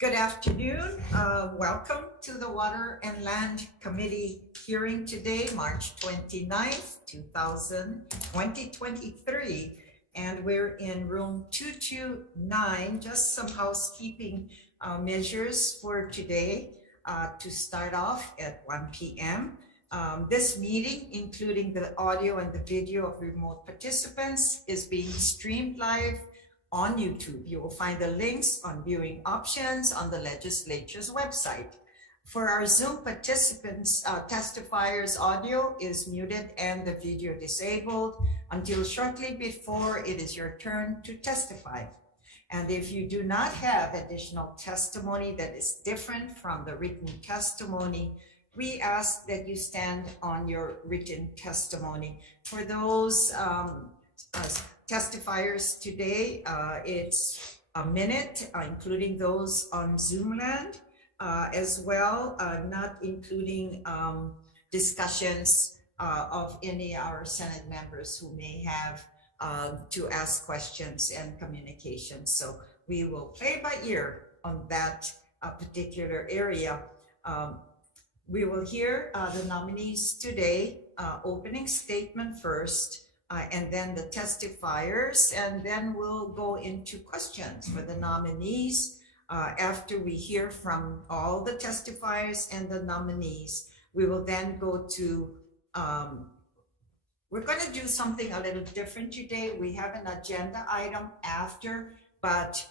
Good afternoon. Welcome to the Water and Land Committee hearing today, March 29th, 2023. And we're in room 229, just some housekeeping measures for today to start off at 1 p.m. This meeting, including the audio and the video of remote participants, is being streamed live on YouTube. You will find the links on viewing options on the legislature's website. For our Zoom participants, testifiers' audio is muted and the video disabled until shortly before it is your turn to testify. And if you do not have additional testimony that is different from the written testimony, we ask that you stand on your written testimony. For those testifiers today, it's a minute, including those on Zoom land, as well, not including discussions of any of our Senate members who may have to ask questions and communication. So we will play by ear on that particular area. We will hear the nominees today, opening statement first, and then the testifiers, and then we'll go into questions for the nominees. After we hear from all the testifiers and the nominees, we will then go to, we're going to do something a little different today. We have an agenda item after, but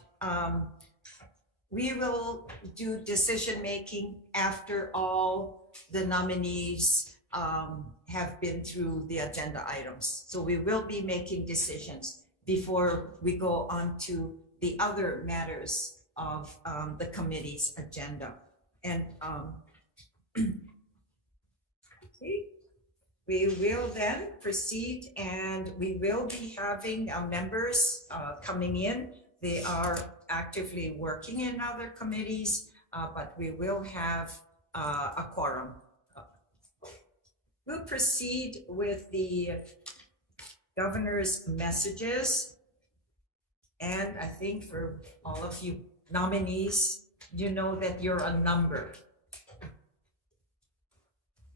we will do decision making after all the nominees have been through the agenda items. So we will be making decisions before we go on to the other matters of the committee's agenda. And okay. We will then proceed, and we will be having members coming in. They are actively working in other committees, but we will have a quorum. We'll proceed with the governor's messages. And I think for all of you nominees, you know that you're a number.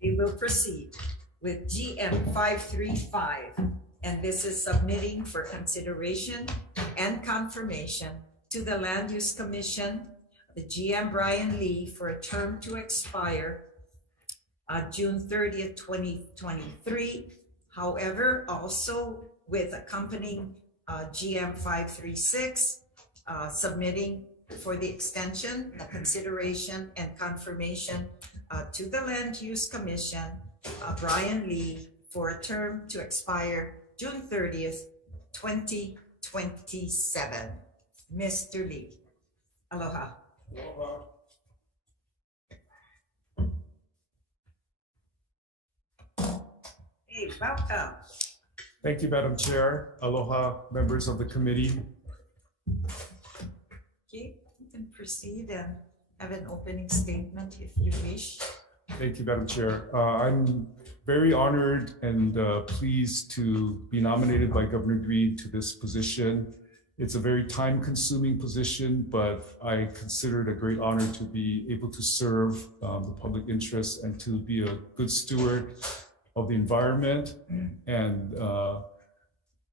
We will proceed with GM 535, and this is submitting for consideration and confirmation to the Land Use Commission, the GM Brian Lee, for a term to expire June 30th, 2023. However, also with accompanying GM 536, submitting for the extension, the consideration and confirmation to the Land Use Commission, Brian Lee, for a term to expire June 30th, 2027. Mr. Lee. Aloha. Aloha. Hey, welcome. Thank you, Madam Chair. Aloha, members of the committee. Okay, you can proceed and have an opening statement if you wish. Thank you, Madam Chair. I'm very honored and pleased to be nominated by Governor Green to this position. It's a very time-consuming position, but I consider it a great honor to be able to serve the public interest and to be a good steward of the environment and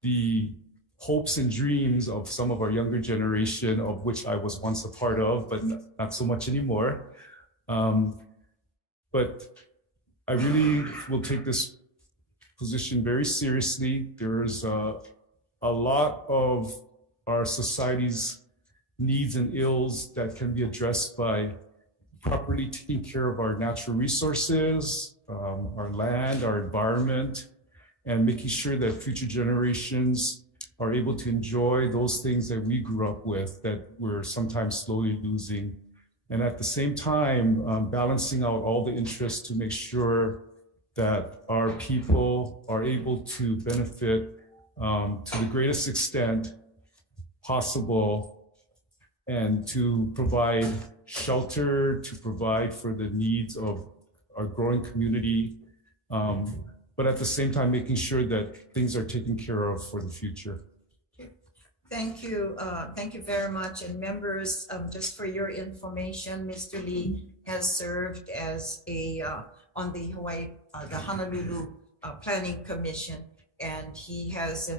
the hopes and dreams of some of our younger generation, of which I was once a part of, but not so much anymore. But I really will take this position very seriously. There's a lot of our society's needs and ills that can be addressed by properly taking care of our natural resources, our land, our environment, and making sure that future generations are able to enjoy those things that we grew up with that we're sometimes slowly losing. And at the same time, balancing out all the interests to make sure that our people are able to benefit to the greatest extent possible, and to provide shelter, to provide for the needs of our growing community, but at the same time making sure that things are taken care of for the future. Thank you very much. And members, just for your information, Mr. Lee has served as on the the Honolulu Planning Commission, and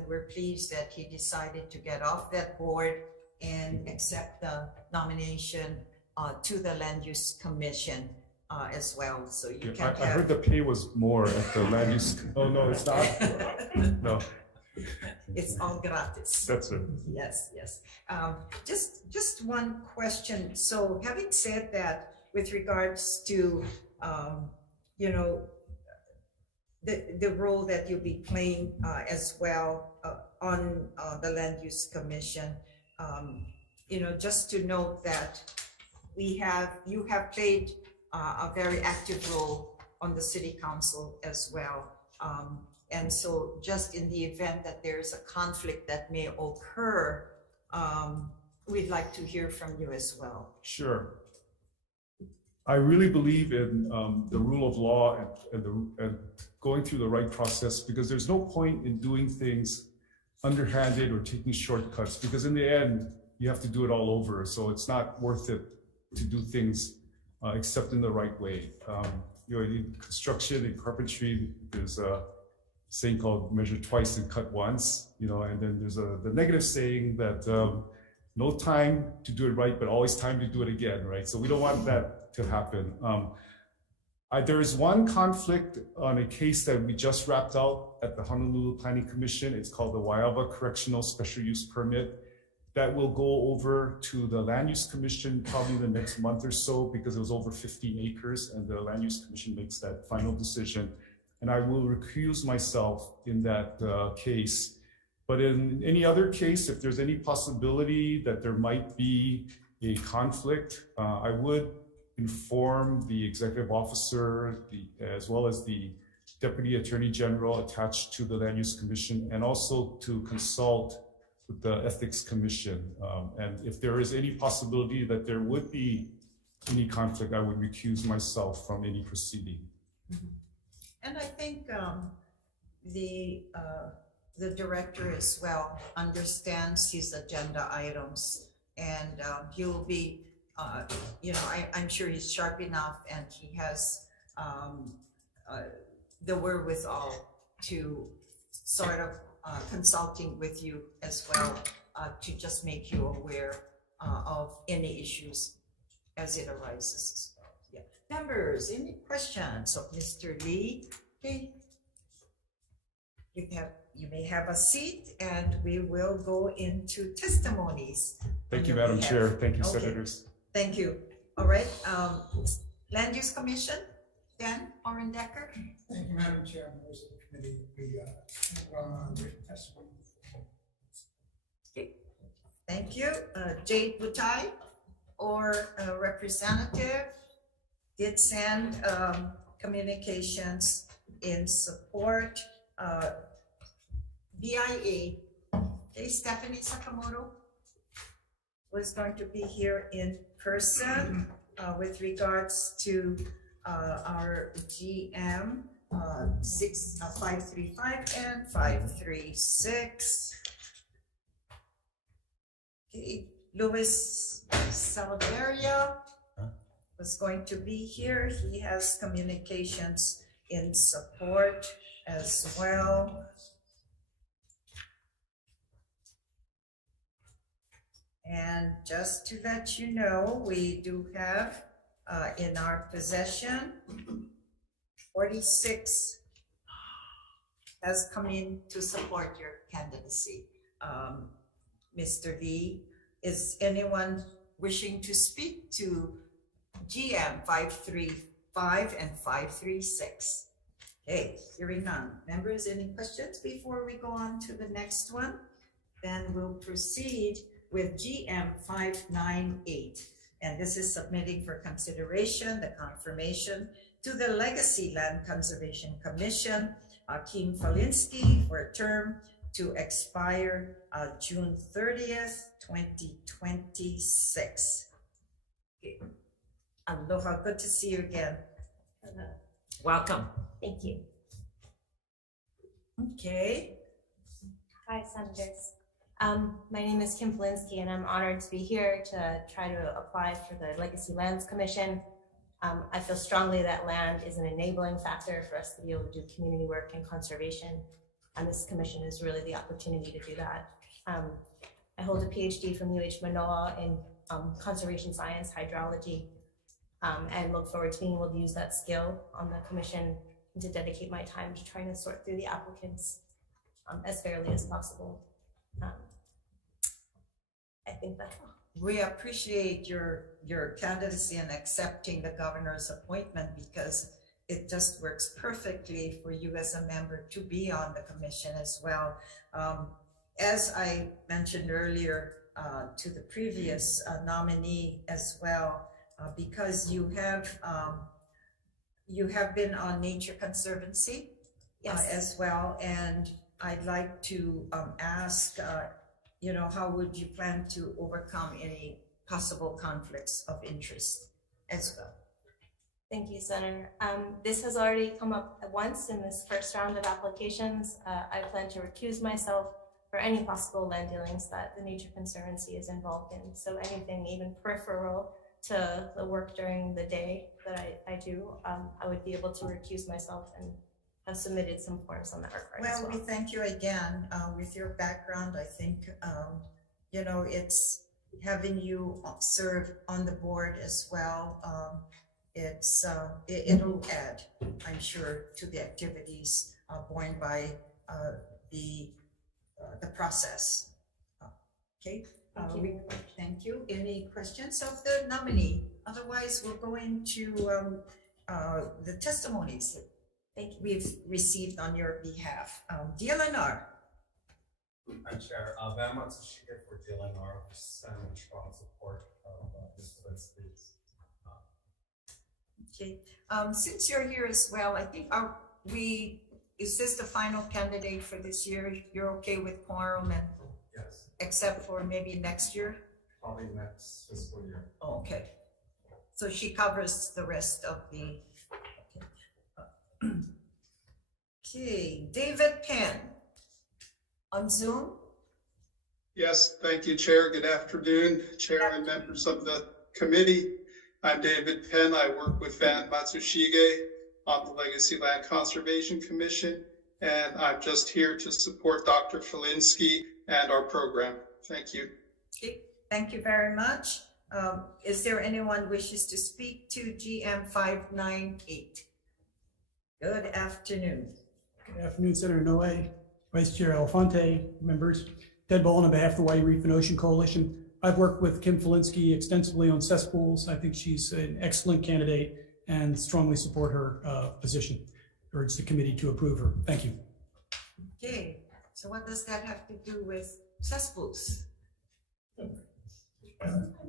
we're pleased that he decided to get off that board and accept the nomination to the Land Use Commission as well. So you can I heard the pay was more at the Land Use. Oh, no, it's not. No. It's all gratis. That's it. Yes, yes. Just one question. So having said that, with regards to, you know, the role that you'll be playing as well on the Land Use Commission, you know, just to note that you have played a very active role on the City Council as well. And so just in the event that there's a conflict that may occur, we'd like to hear from you as well. Sure. I really believe in the rule of law and going through the right process, because there's no point in doing things underhanded or taking shortcuts, because in the end, you have to do it all over. So it's not worth it to do things except in the right way. You know, in construction and carpentry, there's a saying called measure twice and cut once, you know, and then there's the negative saying that no time to do it right, but always time to do it again, right? So we don't want that to happen. There is one conflict on a case that we just wrapped out at the Honolulu Planning Commission. It's called the Waiawa Correctional Special Use Permit. That will go over to the Land Use Commission probably the next month or so, because it was over 15 acres and the Land Use Commission makes that final decision. And I will recuse myself in that case. But in any other case, if there's any possibility that there might be a conflict, I would inform the executive officer, as well as the Deputy Attorney General attached to the Land Use Commission, and also to consult with the Ethics Commission. And if there is any possibility that there would be any conflict, I would recuse myself from any proceeding. Mm-hmm. And I think the director as well understands his agenda items, and he'll be, you know, I'm sure he's sharp enough, and he has the wherewithal to sort of consulting with you as well to just make you aware of any issues as it arises. Yeah. Members, any questions of Mr. Lee? Okay. You may have a seat, and we will go into testimonies. Thank you, Madam Chair. Thank you, okay. Senators. Thank you. All right. Land Use Commission, Dan Orendecker. Thank you, Madam Chair, members of the committee. We written testimony. Okay. Thank you. Jade Butai, or representative, did send communications in support. BIA, okay, Stephanie Sakamoto was going to be here in person with regards to our GM 535 and 536. Okay, Luis Salaveria was going to be here. He has communications in support as well. And just to let you know, we do have in our possession 46 has come in to support your candidacy. Mr. Lee, is anyone wishing to speak to GM 535 and 536? Okay, hearing none. Members, any questions before we go on to the next one? Then we'll proceed with GM 598. And this is submitting for consideration the confirmation to the Legacy Land Conservation Commission, Kim Falinsky, for a term to expire June 30th, 2026. Okay. Aloha, good to see you again. Hello. Welcome. Thank you. Okay. Hi, Senators. My name is Kim Polinsky, and I'm honored to be here to try to apply for the Legacy Lands Commission. I feel strongly that land is an enabling factor for us to be able to do community work and conservation, and this commission is really the opportunity to do that. I hold a PhD from UH Manoa in conservation science, hydrology, and look forward to being able to use that skill on the commission and to dedicate my time to trying to sort through the applicants as fairly as possible. I think that's all. We appreciate your candidacy and accepting the governor's appointment, because it just works perfectly for you as a member to be on the commission as well. As I mentioned earlier to the previous nominee as well, because you have been on Nature Conservancy. Yes. As well, and I'd like to ask, you know, how would you plan to overcome any possible conflicts of interest as well? Thank you, Senator. This has already come up once in this first round of applications. I plan to recuse myself for any possible land dealings that the Nature Conservancy is involved in. So anything even peripheral to the work during the day that I do, I would be able to recuse myself and have submitted some forms on that regard. Well, we thank you again. With your background, I think, you know, it's having you serve on the board as well. It'll add, I'm sure, to the activities borne by the process. Okay. Thank you. Any questions of the nominee? Otherwise, we'll go into the testimonies that we've received on your behalf. DLNR. Hi, Chair. Van Matsushige for DLNR, send strong support of Ms. Polinsky's. Okay. Since you're here as well, I think is this the final candidate for this year? You're okay with quorum and? Yes. Except for maybe next year? Probably next fiscal year. Oh, okay. So she covers the rest of the. Okay, David Penn on Zoom. Yes, thank you, Chair. Good afternoon, Chair and members of the committee. I'm David Penn. I work with Van Matsushige on the Legacy Land Conservation Commission, and I'm just here to support Dr. Polinsky and our program. Thank you. Okay, thank you very much. Is there anyone wishes to speak to GM 598? Good afternoon. Good afternoon, Senator Noe, Vice Chair Alfonte, members. Ted Bowen on behalf of the Hawaii Reef and Ocean Coalition. I've worked with Kim Polinsky extensively on cesspools. I think she's an excellent candidate and strongly support her position. Urge the committee to approve her. Thank you. Okay, so what does that have to do with cesspools?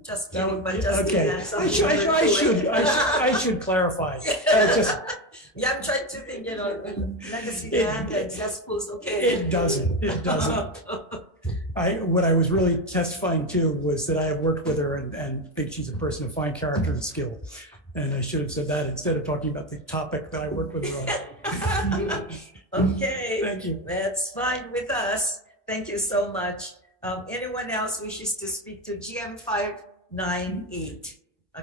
Just kidding, but just okay. I should clarify. Yeah, I'm trying to think, you know, legacy land and cesspools. Okay. It doesn't. What I was really testifying to was that I have worked with her and think she's a person of fine character and skill. And I should have said that instead of talking about the topic that I worked with her on. Okay. Thank you. That's fine with us. Thank you so much. Anyone else wishes to speak to GM 598?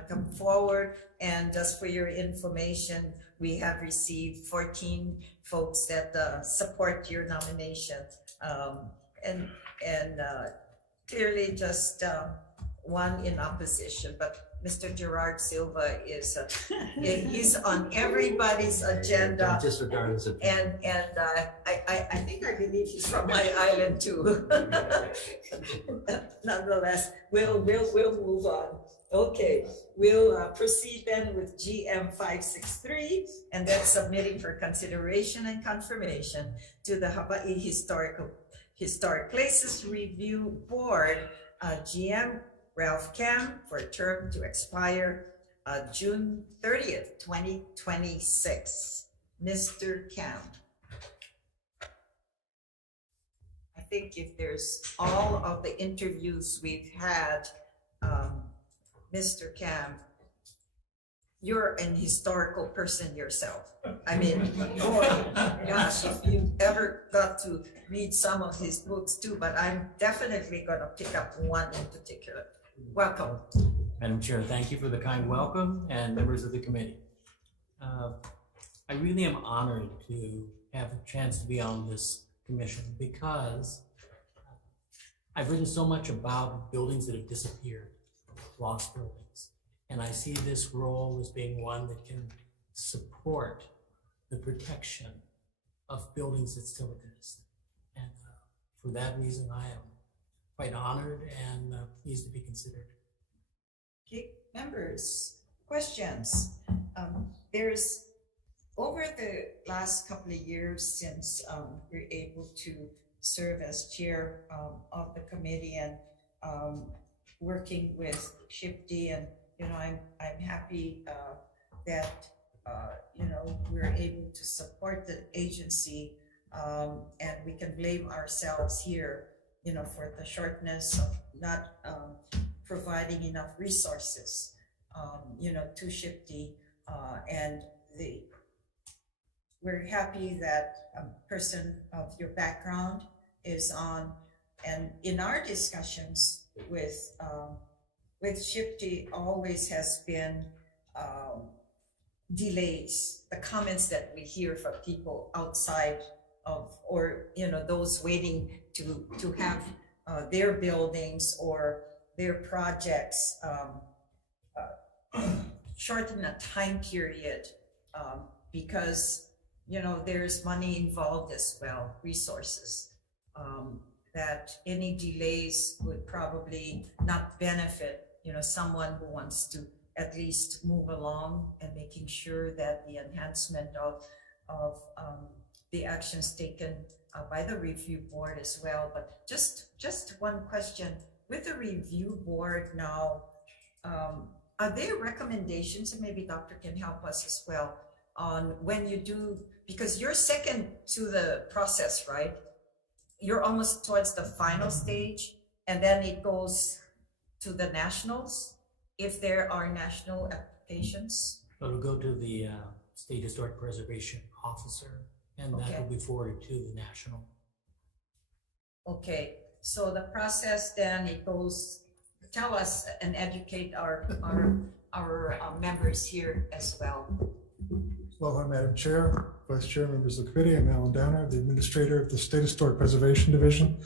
Come forward. And just for your information, we have received 14 folks that support your nomination. And clearly just one in opposition, but Mr. Gerard Silva is he's on everybody's agenda. Disregard his opinion. And I think I believe he's from my island too. Nonetheless, we'll move on. Okay, we'll proceed then with GM 563, and that's submitting for consideration and confirmation to the Hawaii Historic Places Review Board, GM Ralph Cam, for a term to expire June 30th, 2026. Mr. Cam. I think if there's all of the interviews we've had, Mr. Cam, you're an historical person yourself. I mean, boy, gosh, if you ever got to read some of his books too, but I'm definitely gonna pick up one in particular. Welcome. Madam Chair, thank you for the kind welcome, and members of the committee. I really am honored to have a chance to be on this commission because I've written so much about buildings that have disappeared, lost buildings, and I see this role as being one that can support the protection of buildings that still exist. And for that reason, I am quite honored and pleased to be considered. Okay, members, questions? There's over the last couple of years since we're able to serve as chair of the committee and working with SHPD, and I'm happy that we're able to support the agency, and we can blame ourselves here, for the shortness of not providing enough resources, to SHPD, and we're happy that a person of your background is on, and in our discussions with SHPD always has been delays, the comments that we hear from people outside of, or those waiting to have their buildings or their projects shorten a time period because there's money involved as well, resources, that any delays would probably not benefit someone who wants to at least move along and making sure that the enhancement of the actions taken by the review board as well. But just one question, with the review board now, are there recommendations, and maybe Doctor can help us as well, on when you do, because you're second to the process, right? You're almost towards the final stage, and then it goes to the nationals, if there are national applications. It'll go to the State Historic Preservation Officer, and that will be forwarded to the national. Okay, so the process then, it goes, tell us and educate our members here as well. Aloha, Madam Chair, Vice Chair, members of the committee. I'm Alan Downer, the Administrator of the State Historic Preservation Division.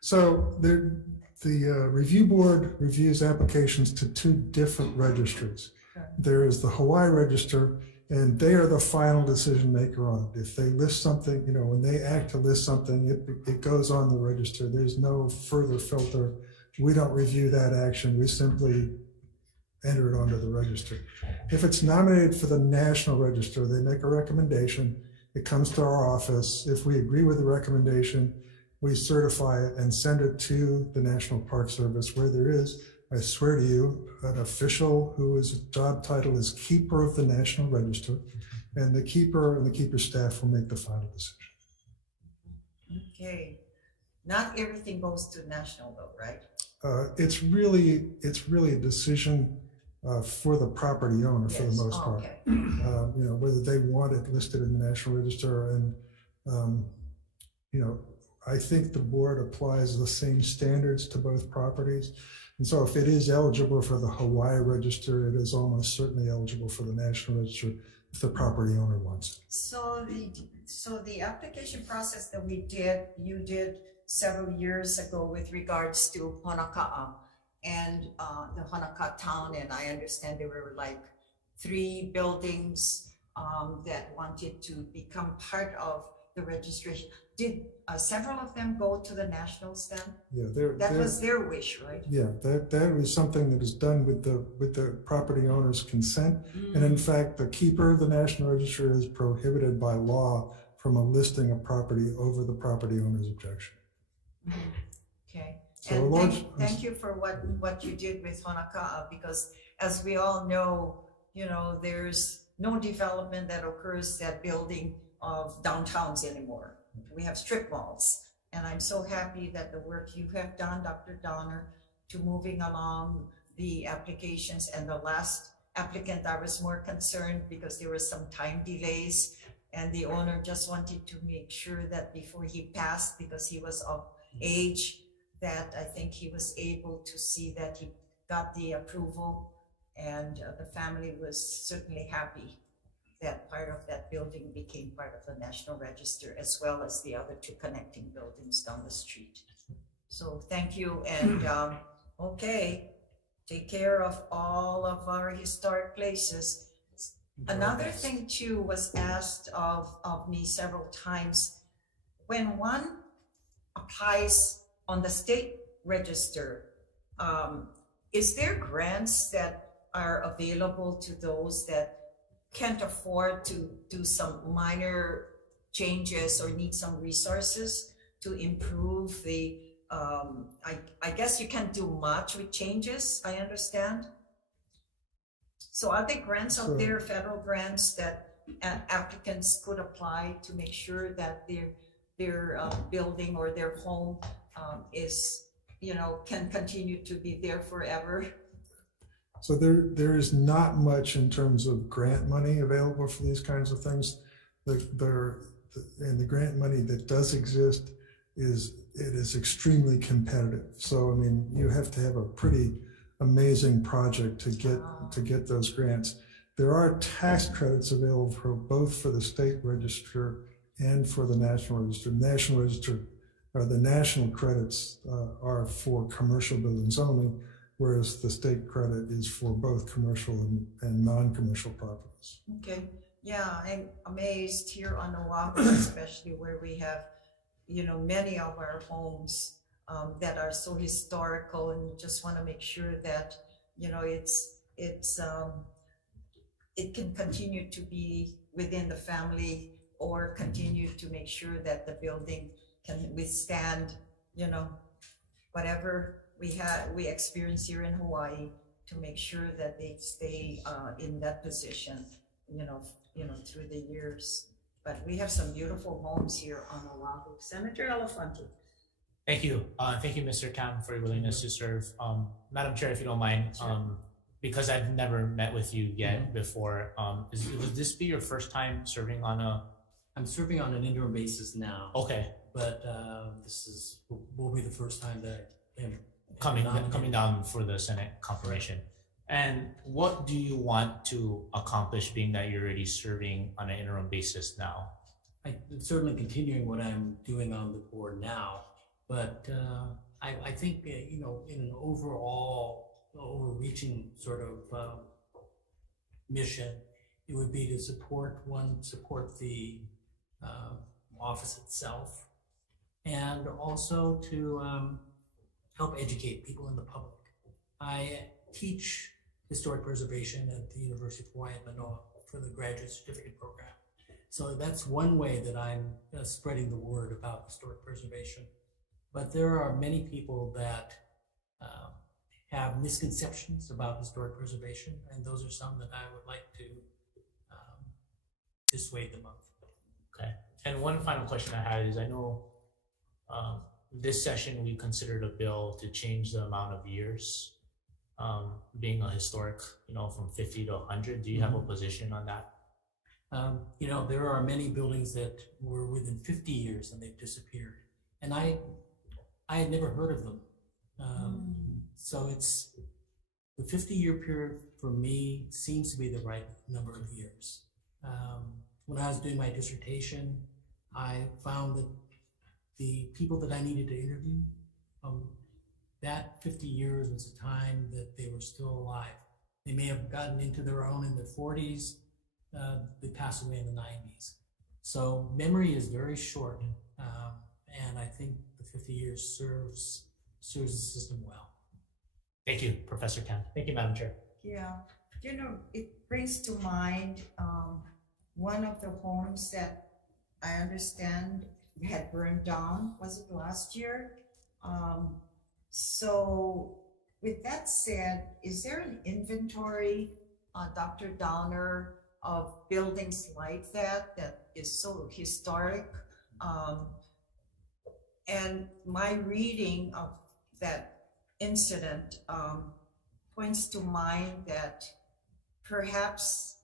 So the review board reviews applications to two different registries. Okay. There is the Hawaii Register, and they are the final decision maker on it. If they list something, when they act to list something, it goes on the register. There's no further filter. We don't review that action. We simply enter it onto the register. If it's nominated for the National Register, they make a recommendation. It comes to our office. If we agree with the recommendation, we certify it and send it to the National Park Service, where there is, I swear to you, an official whose job title is Keeper of the National Register, and the keeper and the keeper staff will make the final decision. Okay, not everything goes to national though, right? It's really a decision for the property owner, yes, for the most part. Okay. Whether they want it listed in the National Register, and I think the board applies the same standards to both properties. And so if it is eligible for the Hawaii Register, it is almost certainly eligible for the National Register if the property owner wants it. So the application process that you did several years ago with regards to Honaka'a and the Honaka'a town, and I understand there were like 3 buildings that wanted to become part of the registration. Did several of them go to the nationals then? Yeah, that was their wish, right? Yeah, that was something that is done with the property owner's consent. And in fact, the keeper of the National Register is prohibited by law from a listing of property over the property owner's objection. Okay. So and thank you for what you did with Honaka'a, because as we all know, there's no development that occurs that building of downtowns anymore. We have strip malls, and I'm so happy that the work you have done, Dr. Donner, to moving along the applications, and the last applicant, I was more concerned because there were some time delays, and the owner just wanted to make sure that before he passed, because he was of age, that I think he was able to see that he got the approval, and the family was certainly happy that part of that building became part of the National Register, as well as the other two connecting buildings down the street. So thank you, and okay, take care of all of our historic places. Another thing too was asked of me several times. When one applies on the state register, is there grants that are available to those that can't afford to do some minor changes or need some resources to improve the, I guess you can't do much with changes, I understand. So are there grants out there, federal grants that applicants could apply to make sure that their building or their home is, you know, can continue to be there forever? So there is not much in terms of grant money available for these kinds of things. And the grant money that does exist is extremely competitive. So I mean, you have to have a pretty amazing project to get those grants. There are tax credits available for the state register and for the national register. National register, or the national credits are for commercial buildings only, whereas the state credit is for both commercial and non-commercial properties. Okay, yeah, I'm amazed here on Oahu, especially where we have, you know, many of our homes that are so historical, and just want to make sure that, you know, it can continue to be within the family, or continue to make sure that the building can withstand, you know, whatever we experience here in Hawaii, to make sure that they stay in that position, you know, through the years. But we have some beautiful homes here on Oahu. Senator Elefante. Thank you. Thank you, Mr. Kam, for your willingness to serve. Madam Chair, if you don't mind, because I've never met with you yet before, would this be your first time serving on a? I'm serving on an interim basis now. Okay. But this will be the first time that I am coming down for the Senate confirmation. And what do you want to accomplish, being that you're already serving on an interim basis now? I'm certainly continuing what I'm doing on the board now, but I think, you know, in an overall overreaching sort of mission, it would be to support the office itself, and also to help educate people in the public. I teach historic preservation at the University of Hawaii at Manoa for the graduate certificate program. So that's one way that I'm spreading the word about historic preservation. But there are many people that have misconceptions about historic preservation, and those are some that I would like to dissuade them of. Okay. And one final question I had is, I know this session we considered a bill to change the amount of years being a historic, you know, from 50 to 100. Do you have a position on that? You know, there are many buildings that were within 50 years and they've disappeared. And I had never heard of them. So it's the 50-year period for me seems to be the right number of years. When I was doing my dissertation, I found that the people that I needed to interview, that 50 years was a time that they were still alive. They may have gotten into their own in their 40s, they passed away in the 90s. So memory is very short, and I think the 50 years serves the system well. Thank you, Professor Kam. Thank you, Madam Chair. Yeah, you know, it brings to mind one of the homes that I understand had burned down. Was it last year? So with that said, is there an inventory, Dr. Downer, of buildings like that is so historic? And my reading of that incident points to mind that perhaps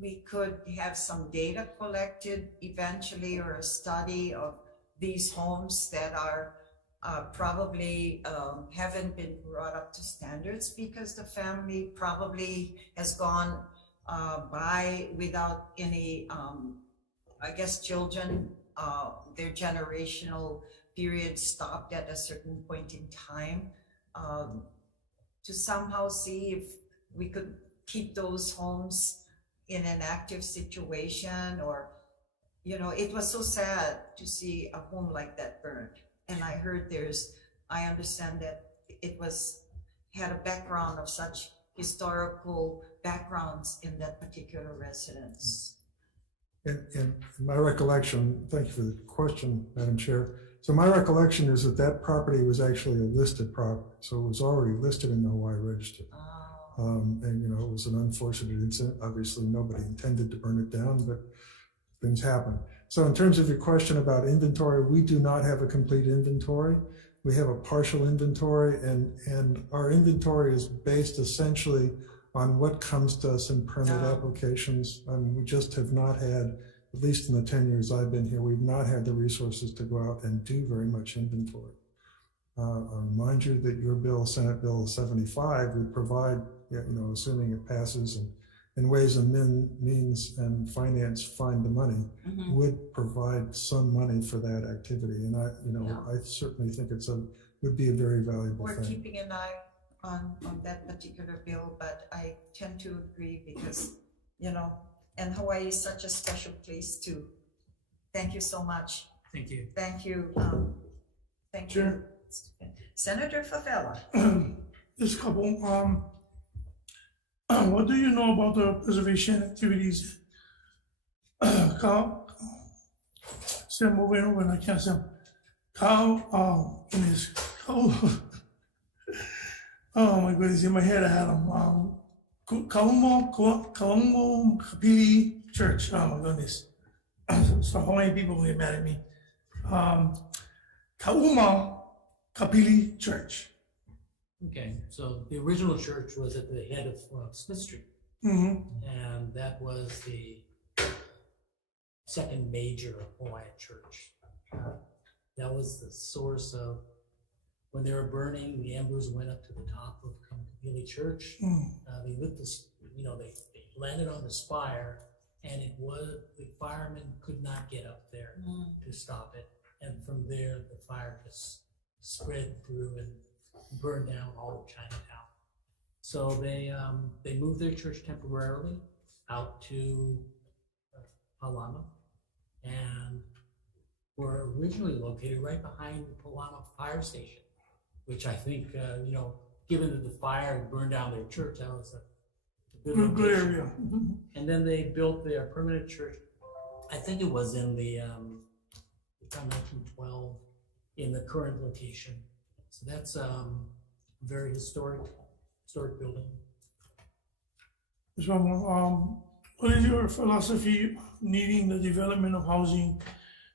we could have some data collected eventually, or a study of these homes that are probably haven't been brought up to standards because the family probably has gone by without any, I guess, children. Their generational period stopped at a certain point in time. To somehow see if we could keep those homes in an active situation, or, you know, it was so sad to see a home like that burned. And I heard I understand that it had a background of such historical backgrounds in that particular residence. In my recollection, thank you for the question, Madam Chair. So my recollection is that that property was actually a listed property. So it was already listed in the Hawaii Register. And, you know, it was an unfortunate incident. Obviously, nobody intended to burn it down, but things happen. So in terms of your question about inventory, we do not have a complete inventory. We have a partial inventory, and our inventory is based essentially on what comes to us in permit applications. We just have not had, at least in the 10 years I've been here, we've not had the resources to go out and do very much inventory. I'll remind you that your bill, Senate Bill 75, would provide, you know, assuming it passes, and Ways and Means and Finance find the money, would provide some money for that activity. And I certainly think would be a very valuable thing. We're keeping an eye on that particular bill, but I tend to agree because, you know, and Hawaii is such a special place too. Thank you so much. Thank you. Thank you. Thank Sure. you. Senator Favela. This couple, what do you know about the preservation activities? Carl, still moving over, and I can't say Carl, in his, oh my goodness, in my head I had him. Kaumbo Kapili Church, oh my goodness. So Hawaiian people will get mad at me. Kauma Kapili Church. Okay, so the original church was at the head of Smith Street, and that was the second major Hawaiian church. That was the source of, when they were burning, the embers went up to the top of Kapili Church. They lit this, you know, they landed on the spire, and the firemen could not get up there to stop it. And from there, the fire just spread through and burned down all of Chinatown. So they moved their church temporarily out to Palama, and were originally located right behind the Palama Fire Station, which I think, you know, given that the fire burned down their church, that was a good area. And then they built their permanent church. I think it was in the 1912 in the current location. So that's very historic building. Ms. Ramos, what is your philosophy needing the development of housing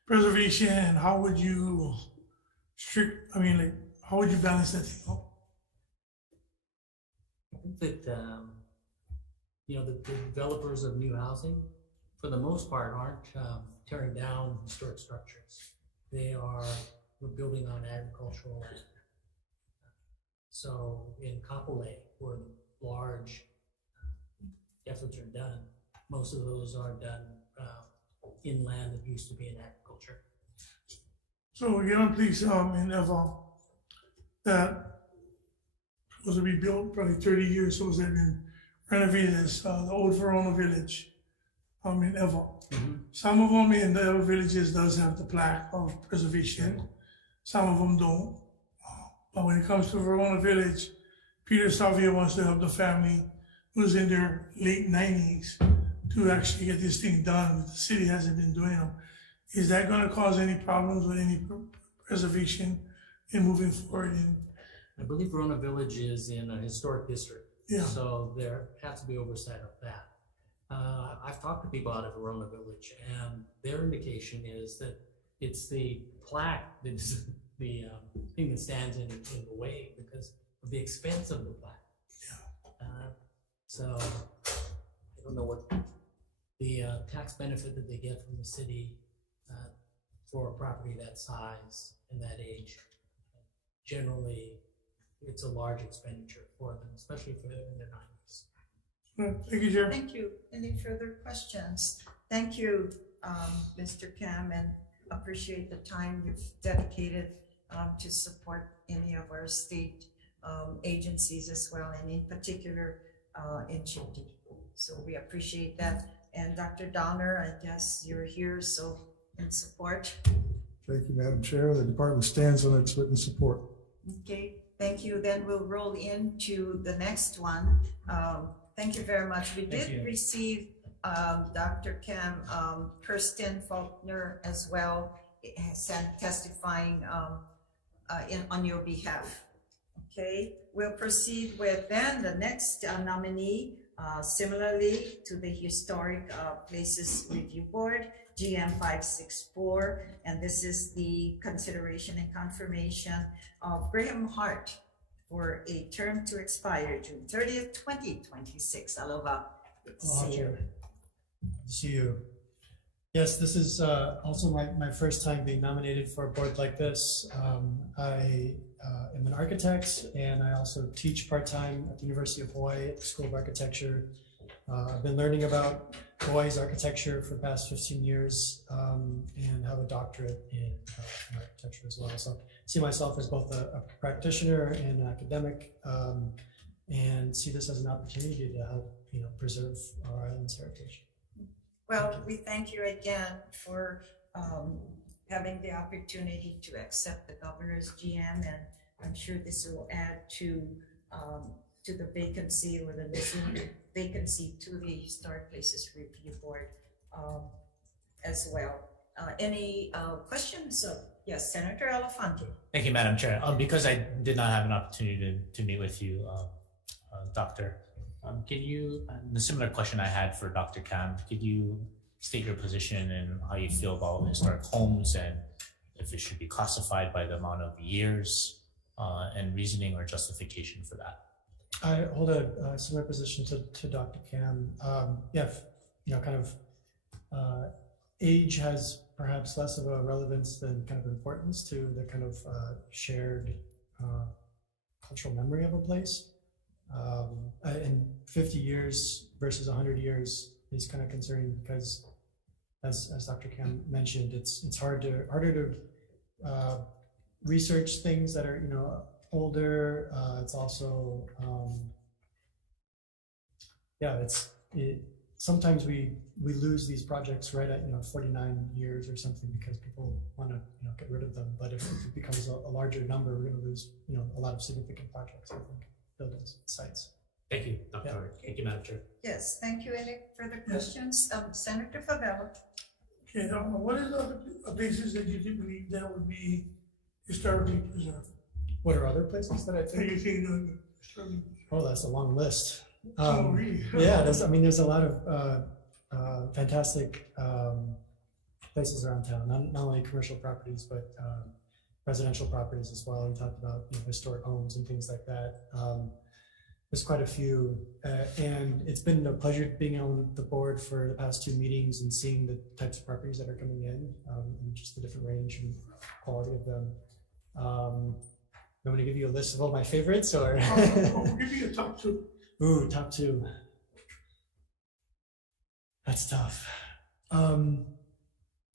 preservation, and how would you how would you balance that thing out? I think that you know, the developers of new housing, for the most part, aren't tearing down historic structures. We're building on agricultural land. So in Kapolei, where large efforts are done, most of those are done in land that used to be in agriculture. So we get on place in Eva that was to be built probably 30 years, so they've been renovated as the old Verona village in Eva. Some of them in the other villages does have the plaque of preservation. Some of them don't. But when it comes to Verona Village, Peter Savia wants to help the family who's in their late 90s to actually get this thing done. The city hasn't been doing them. Is that going to cause any problems with any preservation in moving forward? I believe Verona Village is in a historic district, so there has to be oversight of that. I've talked to people out of Verona Village, and their indication is that it's the plaque that is the thing that stands in the way because of the expense of the plaque. So I don't know what the tax benefit that they get from the city for a property that size and that age. Generally, it's a large expenditure for them, especially if they're in their 90s. Thank you, Chair. Thank you. Any further questions? Thank you, Mr. Cam, and appreciate the time you've dedicated to support any of our state agencies as well, and in particular in Chipty. So we appreciate that. And Dr. Donner, I guess you're here, so in support. Thank you, Madam Chair. The department stands on its written support. Okay, thank you. Then we'll roll into the next one. Thank you very much. We did receive Dr. Cam, Kirsten Faulkner as well, testifying on your behalf. Okay, we'll proceed with then the next nominee, similarly to the Historic Places Review Board, GM 564, and this is the consideration and confirmation of Graham Hart for a term to expire June 30th, 2026. Aloha. Good to see you. Good to see you. Yes, this is also my first time being nominated for a board like this. I am an architect, and I also teach part-time at the University of Hawaii at the School of Architecture. I've been learning about Hawaii's architecture for the past 15 years and have a doctorate in architecture as well. So I see myself as both a practitioner and an academic, and see this as an opportunity to help preserve our island's heritage. Well, we thank you again for having the opportunity to accept the governor's GM, and I'm sure this will add to the vacancy or the missing vacancy to the Historic Places Review Board as well. Any questions? Yes, Senator Elefante. Thank you, Madam Chair. Because I did not have an opportunity to meet with you, Doctor, can you, the similar question I had for Dr. Cam, could you state your position and how you feel about historic homes and if it should be classified by the amount of years and reasoning or justification for that? I hold a similar position to Dr. Cam. Age has perhaps less of a relevance than kind of importance to the kind of shared cultural memory of a place. And 50 years versus 100 years is kind of concerning because, as Dr. Cam mentioned, it's harder to research things that are older. It's also sometimes we lose these projects right at 49 years or something because people want to get rid of them. But if it becomes a larger number, we're going to lose a lot of significant projects, I think, buildings, sites. Thank you, Dr. Yeah. Thank you, Madam Chair. Yes, thank you. Any further questions? Senator Favela. Okay, what is the other places that you believe that would be historically preserved? What are other places that I That you think? think historically preserved? Oh, that's a long list. Oh, really? Yeah, there's a lot of fantastic places around town, not only commercial properties, but residential properties as well. We talked about historic homes and things like that. There's quite a few, and it's been a pleasure being on the board for the past 2 meetings and seeing the types of properties that are coming in and just the different range and quality of them. I'm going to give you a list of all my favorites, or I'll give you a top 2. Ooh, top 2. That's tough.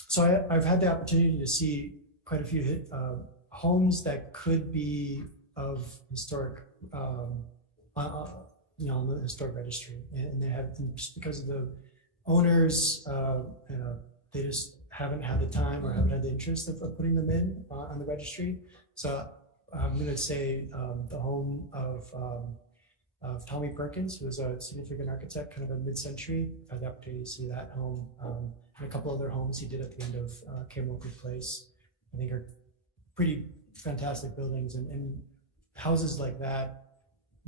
So I've had the opportunity to see quite a few homes that could be of historic, on the historic registry, and they have, just because of the owners, they just haven't had the time or haven't had the interest of putting them in on the registry. So I'm going to say the home of Tommy Perkins, who was a significant architect, kind of a mid-century. I had the opportunity to see that home and a couple other homes he did at the end of Kamloops Place. I think are pretty fantastic buildings, and houses like that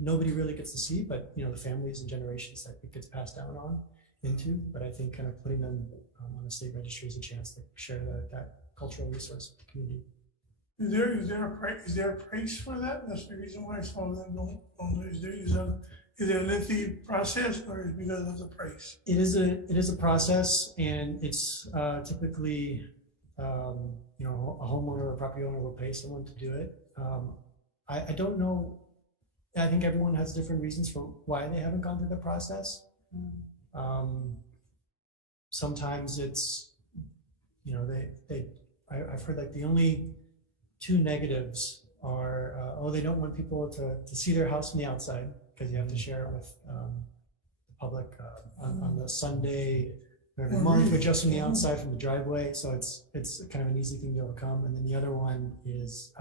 nobody really gets to see, but the families and generations that it gets passed down on into. But I think kind of putting them on a state registry is a chance to share that cultural resource with the community. Is there a price for that? That's the reason why some of them don't. Is Is it a lengthy process or is it because of the price? It is a process, and it's typically, you know, a homeowner or a property owner will pay someone to do it. I don't know. I think everyone has different reasons for why they haven't gone through the process. Sometimes it's, you know, I've heard like the only two negatives are, oh, they don't want people to see their house from the outside because you have to share it with the public on the Sunday or every month, but just from the outside from the driveway. So it's kind of an easy thing to overcome. And then the other one is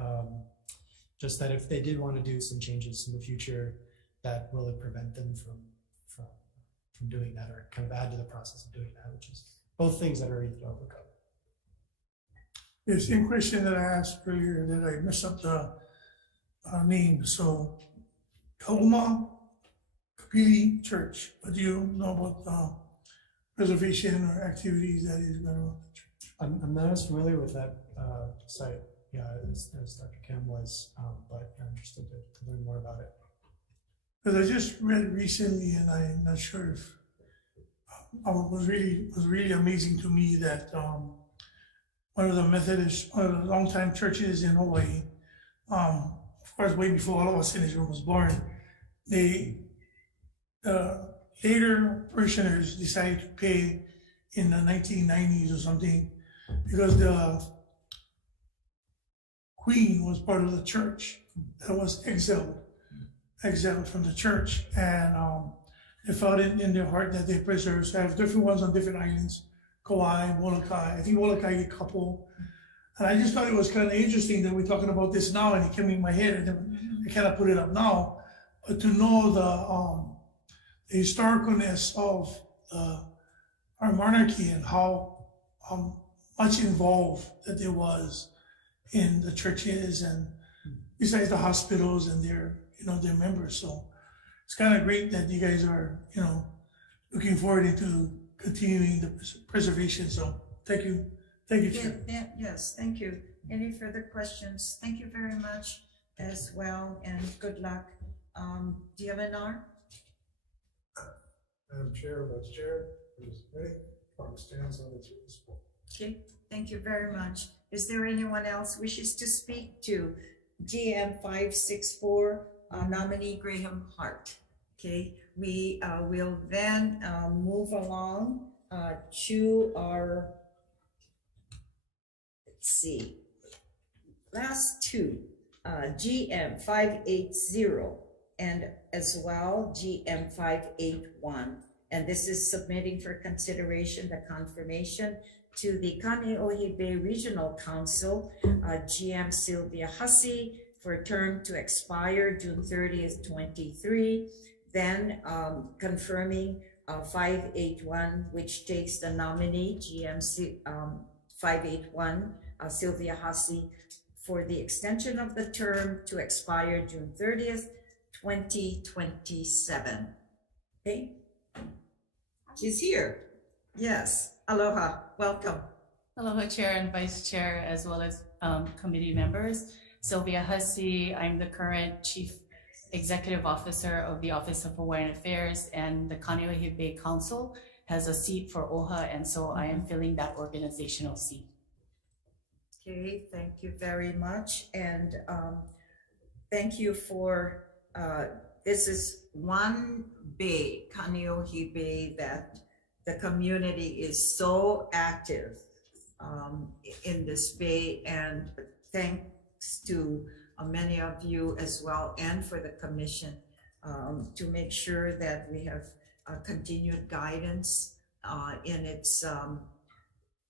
just that if they did want to do some changes in the future, that will it prevent them from doing that, or kind of add to the process of doing that, which is both things that are easy to overcome. The same question that I asked earlier that I messed up the name. So Kauma Kapili Church. What do you know about reservation or activities that is going on? I'm not as familiar with that site, yeah, as Dr. Kim was, but I'm interested to learn more about it. Because I just read recently, and I'm not sure if it was really amazing to me that one of the longtime churches in Hawaii, of course, way before all of us in this room was born, later parishioners decided to pay in the 1990s or something because the queen was part of the church that was exiled from the church, and they felt in their heart that they preserve. So I have different ones on different islands, Kauai, Molokai. I think Molokai get a couple. And I just thought it was kind of interesting that we're talking about this now, and it came in my head, and I kind of put it up now. But to know the historicalness of our monarchy and how much involved that there was in the churches and besides the hospitals and their members. So it's kind of great that you guys are, looking forward into continuing the preservation. So thank you, Chair. Yes, thank you. Any further questions? Thank you very much as well, and good luck. Do you have an R? Madam Chair, Vice Chair, stands on its support. Okay, thank you very much. Is there anyone else wishes to speak to GM 564 nominee Graham Hart? Okay, we will then move along to our, let's see, last two, GM 580 and as well GM 581. And this is submitting for consideration the confirmation to the Kaneohe Bay Regional Council, GM Sylvia Hussey, for a term to expire June 30th, 23. Then confirming 581, which takes the nominee, GM 581, Sylvia Hussey, for the extension of the term to expire June 30th, 2027. Okay, she's here. Yes, aloha, welcome. Aloha, Chair and Vice Chair, as well as committee members. Sylvia Hussey, I'm the current Chief Executive Officer of the Office of Hawaiian Affairs, and the Kaneohe Bay Council has a seat for OHA, and so I am filling that organizational seat. Okay, thank you very much. And thank you for, this is one bay, Kaneohe Bay, that the community is so active in this bay, and thanks to many of you as well, and for the commission to make sure that we have continued guidance in its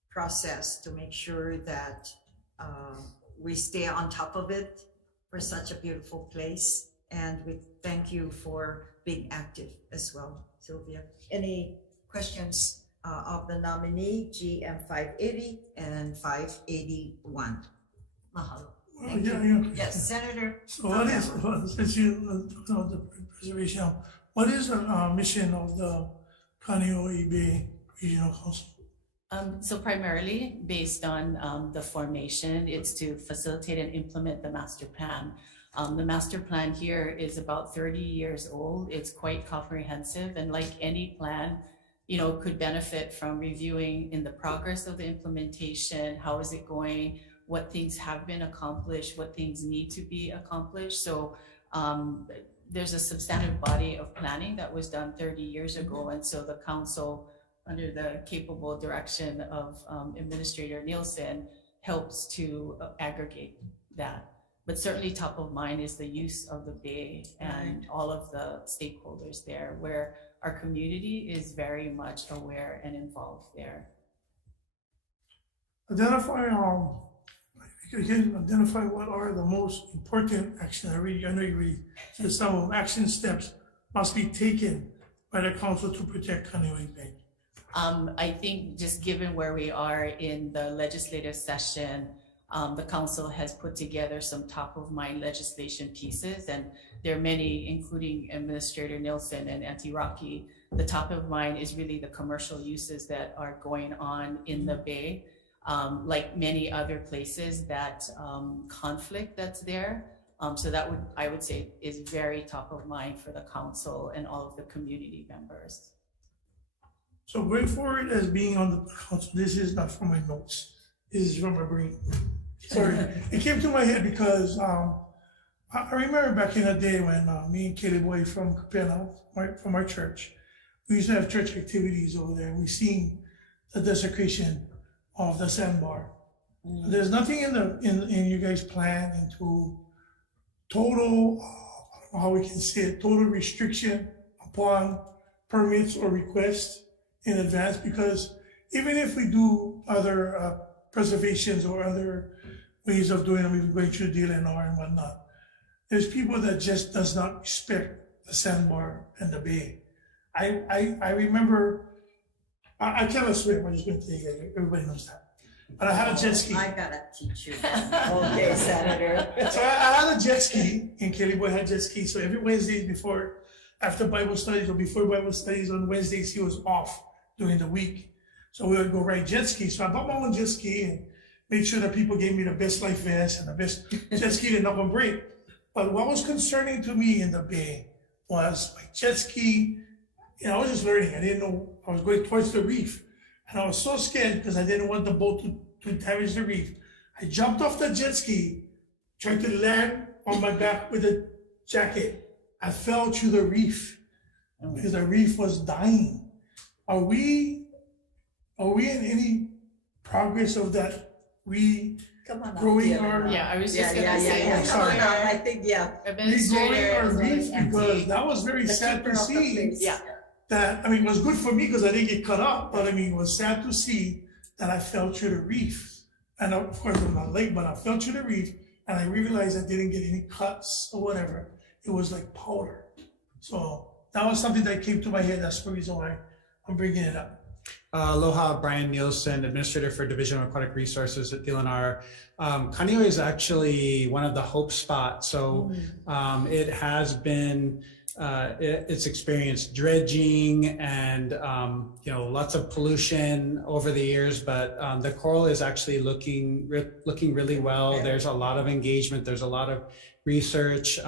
process, to make sure that we stay on top of it for such a beautiful place. And we thank you for being active as well, Sylvia. Any questions of the nominee, GM 580 and 581? Mahalo. Thank you. Yes, Senator. So what is, since you talked about the preservation, what is the mission of the Kaneohe Bay Regional Council? So primarily based on the formation, it's to facilitate and implement the master plan The master plan here is about 30 years old. It's quite comprehensive, and like any plan, you know, could benefit from reviewing in the progress of the implementation, how is it going, what things have been accomplished, what things need to be accomplished. So there's a substantive body of planning that was done 30 years ago, and so the council, under the capable direction of Administrator Nielsen, helps to aggregate that. But certainly top of mind is the use of the bay and all of the stakeholders there, where our community is very much aware and involved there. Identify what are the most important actions. I know you read. So some of action steps must be taken by the council to protect Kaneohe Bay. I think just given where we are in the legislative session, the council has put together some top of mind legislation pieces, and there are many, including Administrator Nielsen and Auntie Rocky. The top of mind is really the commercial uses that are going on in the Bay. Like many other places, that conflict that's there. So that I would say is very top of mind for the council and all of the community members. So going forward as being on the council, this is not from my notes. This is from my brain. Sorry, it came to my head because I remember back in the day when me and Kelly Boy from Capella, from our church, we used to have church activities over there. We seen the desecration of the sandbar. There's nothing in you guys' plan into total, I don't know how we can say it, total restriction upon permits or requests in advance, because even if we do other preservations or other ways of doing them, even going through DLNR and whatnot, there's people that just does not respect the sandbar and the bay. I remember, I cannot swim, I'm just going to tell you, everybody knows that. But I had a jet ski. I gotta teach you that. Okay, Senator. So I had a jet ski, and Kelly Boy had jet ski. So every Wednesday after Bible studies or before Bible studies on Wednesdays, he was off during the week. So we would go ride jet ski. So I bought my own jet ski and made sure that people gave me the best life vest and the best jet ski to not gonna break. But what was concerning to me in the Bay was my jet ski. You know, I was just learning. I didn't know I was going towards the reef. And I was so scared because I didn't want the boat to damage the reef. I jumped off the jet ski, tried to land on my back with a jacket. I fell through the reef because the reef was dying. Are we in any progress of that? Come on, growing our Yeah, I was just gonna say. Come on up. I think regrowing our reef, because that was very sad to see. Yeah. That, I mean, it was good for me because I didn't get cut up, but I mean, it was sad to see that I fell through the reef. And of course, I'm not late, but I fell through the reef and I realized I didn't get any cuts or whatever. It was like powder. So that was something that came to my head. That's the reason why I'm bringing it up. Aloha, Brian Nielsen, Administrator for Division of Aquatic Resources at DLNR. Kaneohe is actually one of the hope spots. So it has been, it's experienced dredging and lots of pollution over the years, but the coral is actually looking really well. There's a lot of engagement. There's a lot of research.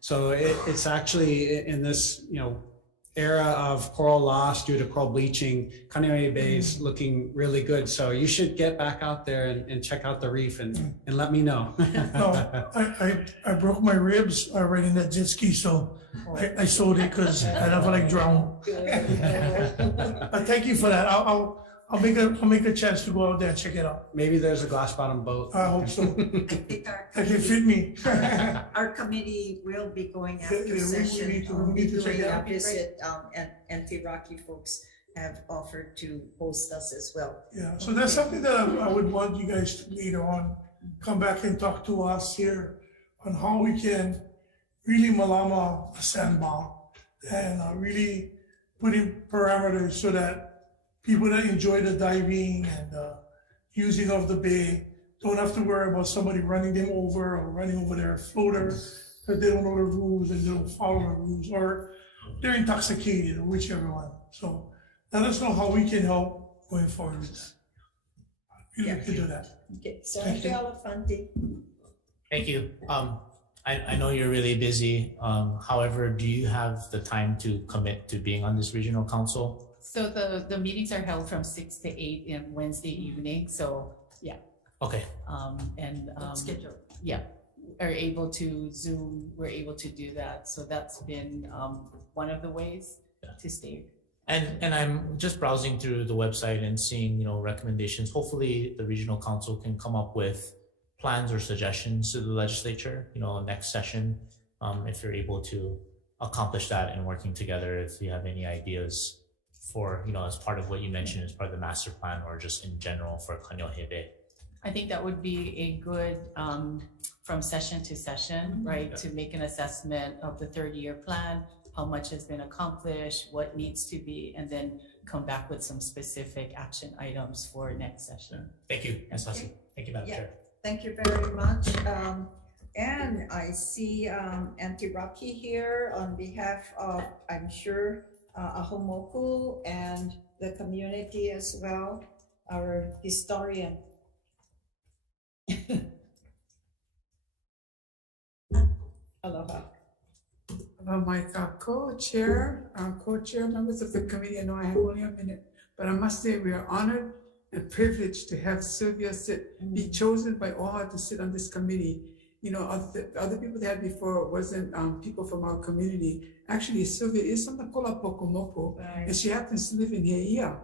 So it's actually in this era of coral loss due to coral bleaching, Kaneohe Bay is looking really good. So you should get back out there and check out the reef and let me know. No, I broke my ribs riding that jet ski, so I sold it because I never like drown. But thank you for that. I'll make a chance to go out there and check it out. Maybe there's a glass bottom boat. I hope so. I think That can fit me. our committee will be going after we session. need to check Doing it a out. visit, and Anti-Rocky folks have offered to host us as well. Yeah, so that's something that I would want you guys to later on come back and talk to us here on how we can really malama a sandbar and really put in parameters so that people that enjoy the diving and using of the bay don't have to worry about somebody running them over or running over their floater because they don't know the rules and they don't follow the rules, or they're intoxicated, or whichever one. So let us know how we can help going forward with that. We can do that. Okay, Senator Elefante. Thank you. I know you're really busy. However, do you have the time to commit to being on this regional council? So the meetings are held from 6 to 8 in Wednesday evening, so yeah. Okay. Schedule. Yeah, are able to Zoom, we're able to do that. So that's been one of the ways to stay. And I'm just browsing through the website and seeing, recommendations. Hopefully the regional council can come up with plans or suggestions to the legislature, next session, if you're able to accomplish that and working together, if you have any ideas for, as part of what you mentioned as part of the master plan or just in general for Kaneohe Bay. I think that would be a good from session to session, right? To make an assessment of the 30-year plan, how much has been accomplished, what needs to be, and then come back with some specific action items for next session. Thank you, Ms. Hussey. Thank you, Madam Chair. Thank you very much. And I see Auntie Rocky here on behalf of, I'm sure, Ahomoku and the community as well, our historian. Aloha. My co-chair, co-chair members of the committee, I know I have only a minute, but I must say we are honored and privileged to have Sylvia be chosen by all to sit on this committee. Other people they had before wasn't people from our community. Actually, Sylvia is from the Kola Pokomoko, and she happens to live in Heia.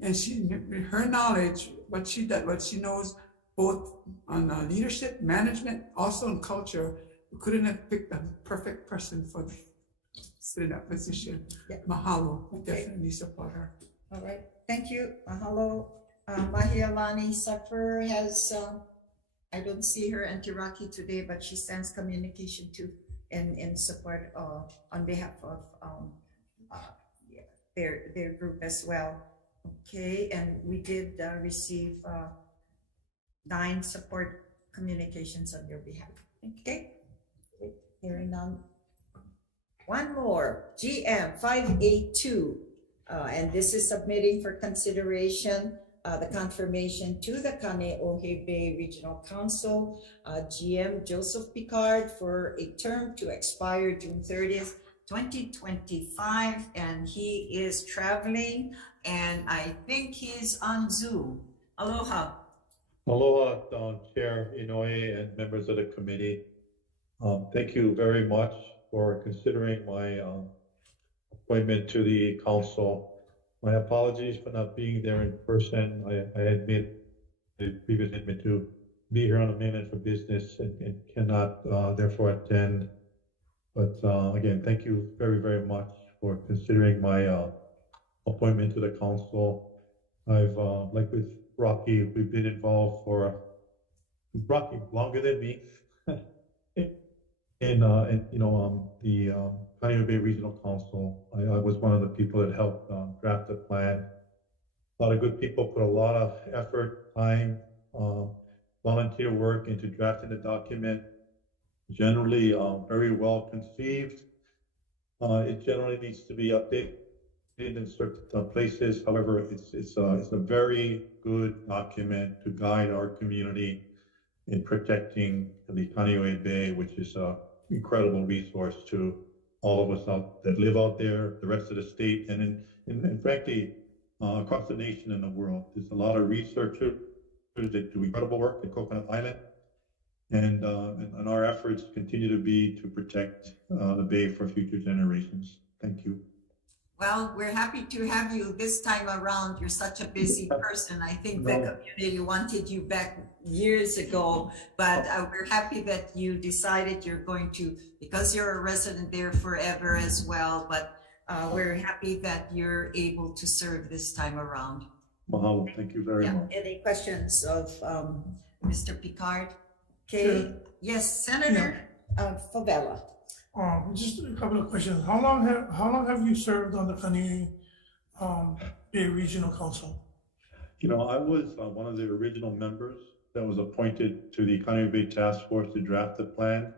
And her knowledge, what she knows, both on leadership, management, also in culture, we couldn't have picked the perfect person for sit in that position. Mahalo. We definitely support her. All right. Thank you. Mahalo. Mahialani Suffer has, I don't see her Auntie Rocky today, but she sends communication to in support on behalf of their group as well. Okay, and we did receive 9 support communications on your behalf. Okay, hearing none. One more, GM 582, and this is submitting for consideration the confirmation to the Kaneohe Bay Regional Council, GM Joseph Picard, for a term to expire June 30th, 2025, and he is traveling, and I think he's on Zoom. Aloha. Aloha, Chair Inoue and members of the committee. Thank you very much for considering my appointment to the council. My apologies for not being there in person. I admit, the previous admit to be here on a mainland for business and cannot therefore attend. But again, thank you very, very much for considering my appointment to the council. I've, like with Rocky, we've been involved for Rocky longer than me in the Kaneohe Bay Regional Council. I was one of the people that helped draft the plan. A lot of good people put a lot of effort, time, volunteer work into drafting the document. Generally very well conceived. It generally needs to be updated in certain places. However, it's a very good document to guide our community in protecting the Kaneohe Bay, which is an incredible resource to all of us that live out there, the rest of the state, and frankly, across the nation and the world. There's a lot of researchers that do incredible work at Coconut Island, and our efforts continue to be to protect the Bay for future generations. Thank you. Well, we're happy to have you this time around. You're such a busy person. I think the community wanted you back years ago, but we're happy that you decided you're going to, because you're a resident there forever as well, but we're happy that you're able to serve this time around. Mahalo, thank you very much. Any questions of Mr. Picard? Okay, sure. Yes, Senator Favela. Just a couple of questions. How long have you served on the Kaneohe Bay Regional Council? I was one of the original members that was appointed to the Kaneohe Bay Task Force to draft the plan.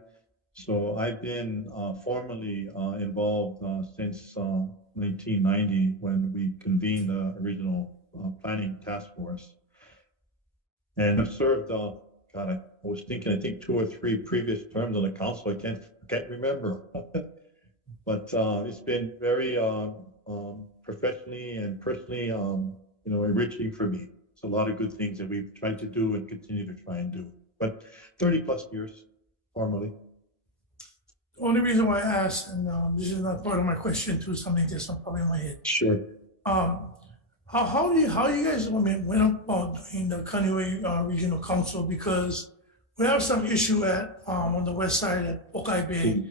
So I've been formally involved since 1990 when we convened the original planning task force. And I've served, God, I was thinking, I think 2 or 3 previous terms on the council. I can't remember. But it's been very professionally and personally, enriching for me. It's a lot of good things that we've tried to do and continue to try and do. But 30 plus years formally. The only reason why I asked, and this is not part of my question too, something just popping in my head. Sure. How you guys went about doing the Kaneohe Regional Council, because we have some issue at on the west side at Hawai'i Bay,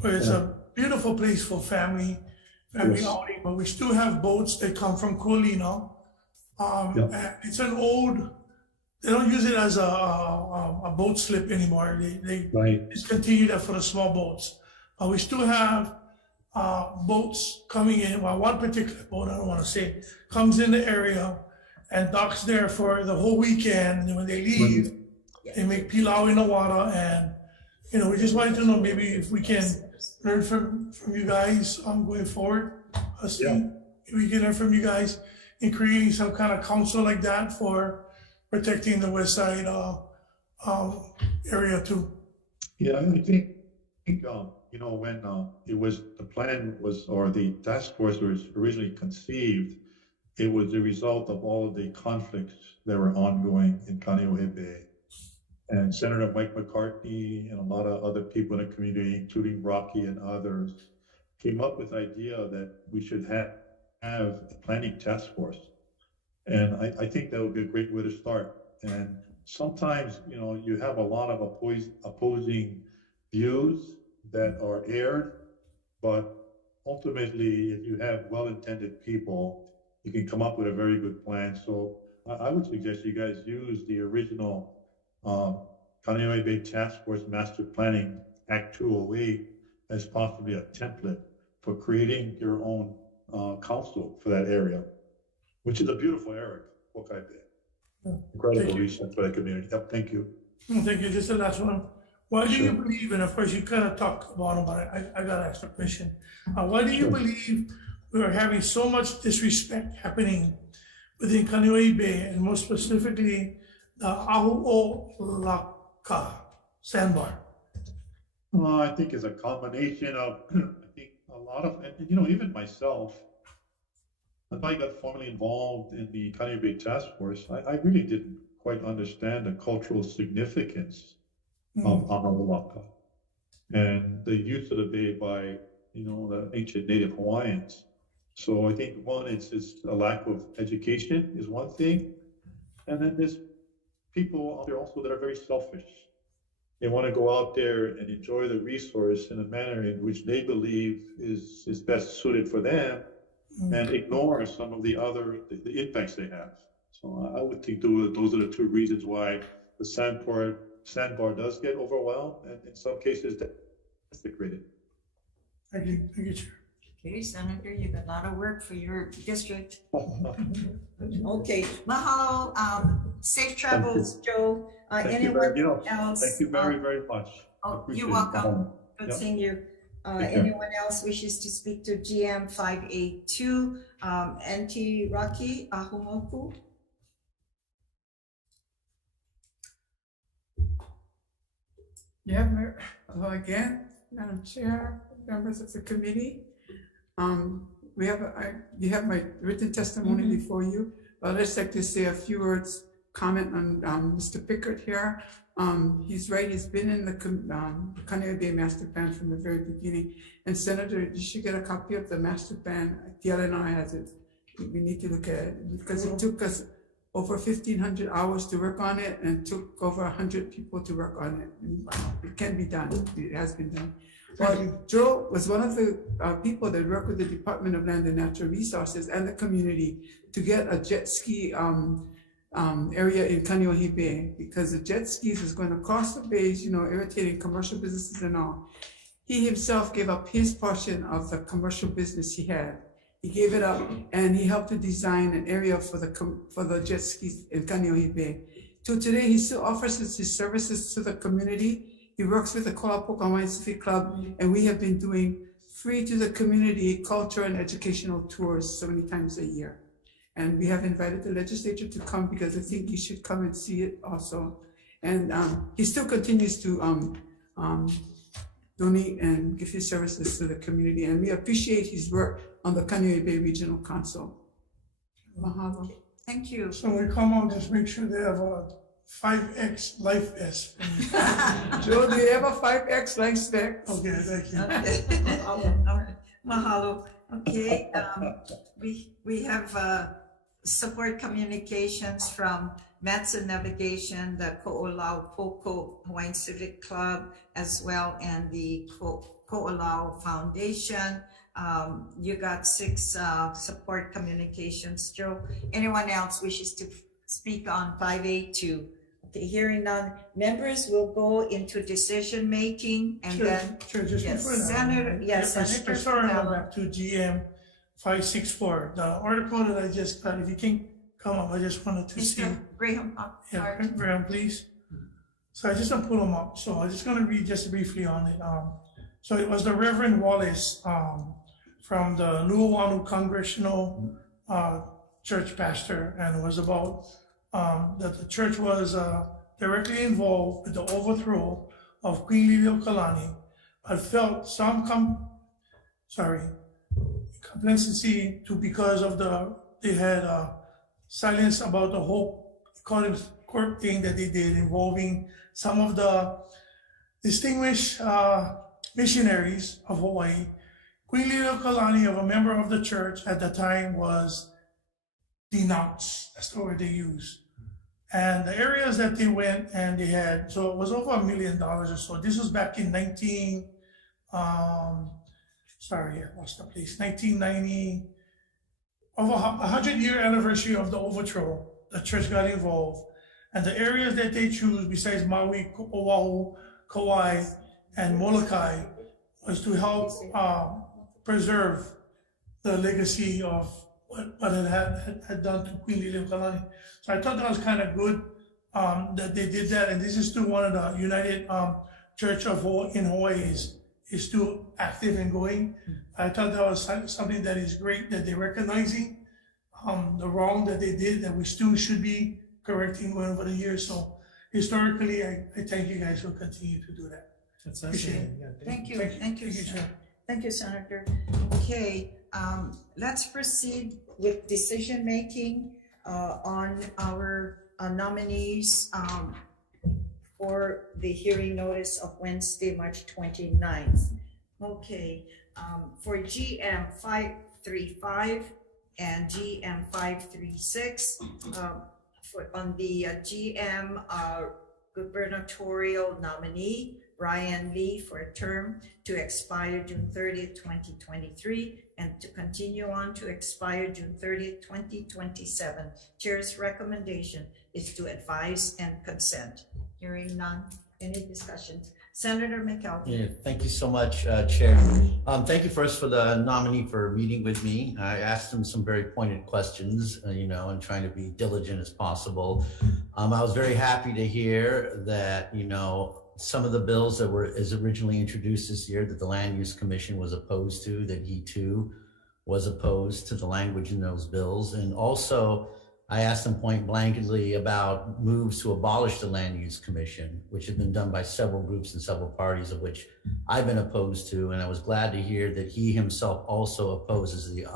where it's a beautiful place for family outing, but we still have boats that come from Kualina. And it's an old. They don't use it as a boat slip anymore. They discontinue that for the small boats. We still have boats coming in. Well, one particular boat, I don't want to say, comes in the area and docks there for the whole weekend. And when they leave, they make pilau in the water. And, we just wanted to know maybe if we can learn from you guys going forward. If we can learn from you guys in creating some kind of council like that for protecting the west side area too. Yeah, I think when it was the plan was, or the task force was originally conceived, it was the result of all of the conflicts that were ongoing in Kaneohe Bay. And Senator Mike McCarthy and a lot of other people in the community, including Rocky and others, came up with the idea that we should have a planning task force. And I think that would be a great way to start. And sometimes, you have a lot of opposing views that are aired, but ultimately, if you have well-intended people, you can come up with a very good plan. So I would suggest you guys use the original Kaneohe Bay Task Force Master Planning Act 208 as possibly a template for creating your own council for that area, which is a beautiful area, Hawai'i Bay. Incredible research for the community. Yep, thank you. Thank you. Just the last one. Why do you believe, and of course you kind of talked about it, I got to ask the question. Why do you believe we are having so much disrespect happening within Kaneohe Bay, and more specifically, the Ahu'olaka sandbar? I think it's a combination of, a lot of, even myself, until I got formally involved in the Kaneohe Bay Task Force, I really didn't quite understand the cultural significance of Ahu'olaka and the use of the bay by, the ancient Native Hawaiians. So I think one, it's a lack of education is one thing. And then there's people out there also that are very selfish. They want to go out there and enjoy the resource in a manner in which they believe is best suited for them, and ignore some of the impacts they have. So I would think those are the 2 reasons why the sandbar does get overwhelmed, and in some cases that's degraded. Thank you, Chair. Okay, Senator, you got a lot of work for your district. Okay, mahalo. Safe travels, Joe. Anyone else? Thank you very, very much. Oh, you're welcome. Good seeing you. Anyone else wishes to speak to GM 582, Auntie Rocky Ahumoku? Yeah, hello again, Madam Chair, members of the committee. You have my written testimony before you, but I'd just like to say a few words, comment on Mr. Pickard here. He's right, he's been in the Kaneohe Bay Master Plan from the very beginning. And Senator, you should get a copy of the master plan. DLNR has it. We need to look at it because it took us over 1,500 hours to work on it, and it took over 100 people to work on it. And it can be done, it has been done. Well, Joe was one of the people that worked with the Department of Land and Natural Resources and the community to get a jet ski area in Kaneohe Bay, because the jet skis is going across the bays, irritating commercial businesses and all. He himself gave up his portion of the commercial business he had. He gave it up, and he helped to design an area for the jet skis in Kaneohe Bay. To today, he still offers his services to the community. He works with the Ko'apoka Hawaiian Civic Club, and we have been doing free to the community culture and educational tours so many times a year. And we have invited the legislature to come because I think you should come and see it also. And he still continues to donate and give his services to the community. And we appreciate his work on the Kaneohe Bay Regional Council. Mahalo. Thank you. So when we come out, just make sure they have a 5X life vest. Joe, do you have a 5X life vest? Okay, thank you. Okay. All right. Mahalo. Okay, we have support communications from Matson Navigation, the Ko'olau Poko Hawaiian Civic Club, as well, and the Ko'olau Foundation. You got 6 support communications, Joe. Anyone else wishes to speak on 5A2? Okay, hearing none, members will go into decision making and then. Sure, just yes, before that. Senator, yes, Senator. Sorry, I'm back to GM 564. The article that I just got, if you can come up, I just wanted to see. Mr. Graham, Yeah, Graham, please. So I just gonna pull them up. So I'm just gonna read just briefly on it. So it was the Reverend Wallace from the Nuuanu Congregational Church pastor, and it was about that the church was directly involved with the overthrow of Queen Liliuokalani, but felt some complacency because of they had silence about the whole court thing that they did involving some of the distinguished missionaries of Hawaii. Queen Liliuokalani, of a member of the church at the time, was denounced. That's the word they used. And the areas that they went and they had, so it was over $1 million or so. This was back in 1990, over 100-year anniversary of the overthrow. The church got involved. And the areas that they chose, besides Maui, Oahu, Kauai, and Molokai, was to help preserve the legacy of what it had done to Queen Liliuokalani. So I thought that was kind of good that they did that. And this is still one of the United Church of in Hawaii is still active and going. I thought that was something that is great, that they're recognizing the wrong that they did, that we still should be correcting over the years. So historically, I thank you guys for continuing to do that. Appreciate it. Yeah, Thank you, Thank you, Senator. Okay, let's proceed with decision making on our nominees for the hearing notice of Wednesday, March 29th. Okay, for GM 535 and GM 536, on the GM gubernatorial nominee, Brian Lee, for a term to expire June 30th, 2023, and to continue on to expire June 30th, 2027. Chair's recommendation is to advise and consent. Hearing none, any discussions? Senator McAlpin. Yeah, thank you so much, Chair. Thank you first for the nominee for meeting with me. I asked him some very pointed questions, and trying to be diligent as possible. I was very happy to hear that, some of the bills that were originally introduced this year that the Land Use Commission was opposed to, that he too was opposed to the language in those bills. And also, I asked him point blankly about moves to abolish the Land Use Commission, which have been done by several groups and several parties, of which I've been opposed to. And I was glad to hear that he himself also opposes the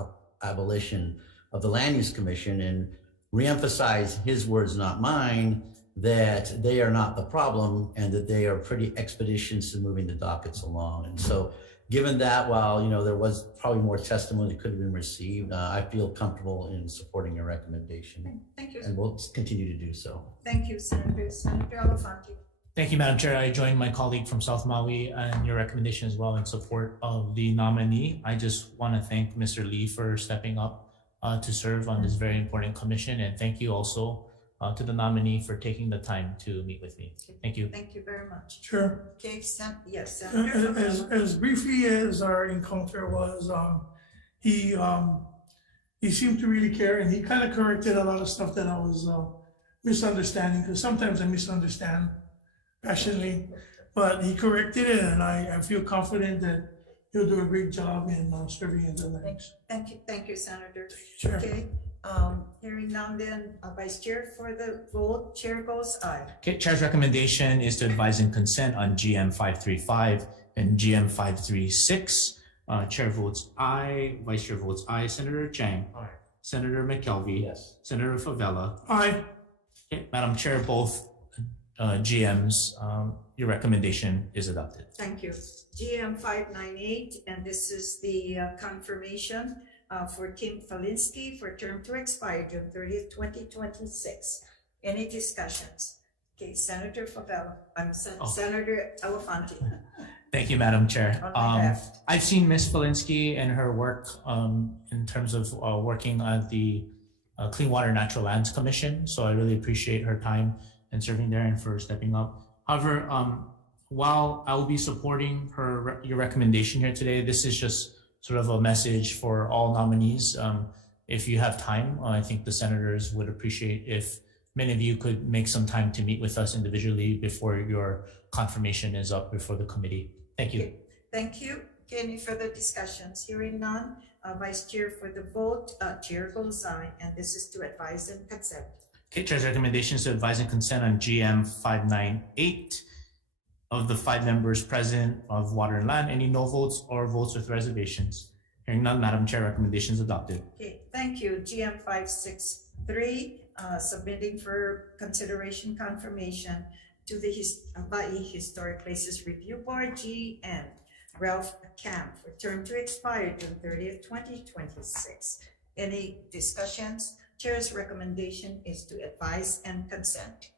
abolition of the Land Use Commission, and reemphasize his words, not mine, that they are not the problem and that they are pretty expeditious in moving the dockets along. And so given that, while there was probably more testimony that could have been received, I feel comfortable in supporting your recommendation. Thank you. And we'll continue to do so. Thank you, Senator. Senator Elefante. Thank you, Madam Chair. I join my colleague from South Maui and your recommendation as well in support of the nominee. I just want to thank Mr. Lee for stepping up to serve on this very important commission. And thank you also to the nominee for taking the time to meet with me. Thank you. Thank you very much. Sure. Okay, yes, Senator. As briefly as our encounter was, he seemed to really care, and he kind of corrected a lot of stuff that I was misunderstanding, because sometimes I misunderstand passionately, but he corrected it, and I feel confident that he'll do a great job in serving in the lands. Thank you, Senator. Sure. Okay, Hearing none, then Vice Chair for the vote, Chair goes aye. Okay, Chair's recommendation is to advise and consent on GM 535 and GM 536. Chair votes aye, Vice Chair votes aye. Senator Chang. Aye. Senator McKelvey. Yes. Senator Favela. Aye. Okay, Madam Chair, both GMs, your recommendation is adopted. Thank you. GM 598, and this is the confirmation for Kim Falinsky for term to expire June 30th, 2026. Any discussions? Okay, Senator Favela, Senator Elefante. Thank you, Madam Chair. On behalf. I've seen Ms. Falinsky and her work in terms of working at the Clean Water Natural Lands Commission. So I really appreciate her time and serving there and for stepping up. However, while I will be supporting your recommendation here today, this is just sort of a message for all nominees. If you have time, I think the senators would appreciate if many of you could make some time to meet with us individually before your confirmation is up before the committee. Thank you. Okay. Thank you. Okay, any further discussions? Hearing none, Vice Chair for the vote, Chair goes aye, and this is to advise and consent. Okay, Chair's recommendations to advise and consent on GM 598. Of the 5 members present of Water and Land, any no votes or votes with reservations? Hearing none, Madam Chair, recommendations adopted. Okay, thank you. GM 563, submitting for consideration confirmation to the Hawai'i Historic Places Review Board, GM Ralph Camp, for term to expire June 30th, 2026. Any discussions? Chair's recommendation is to advise and consent.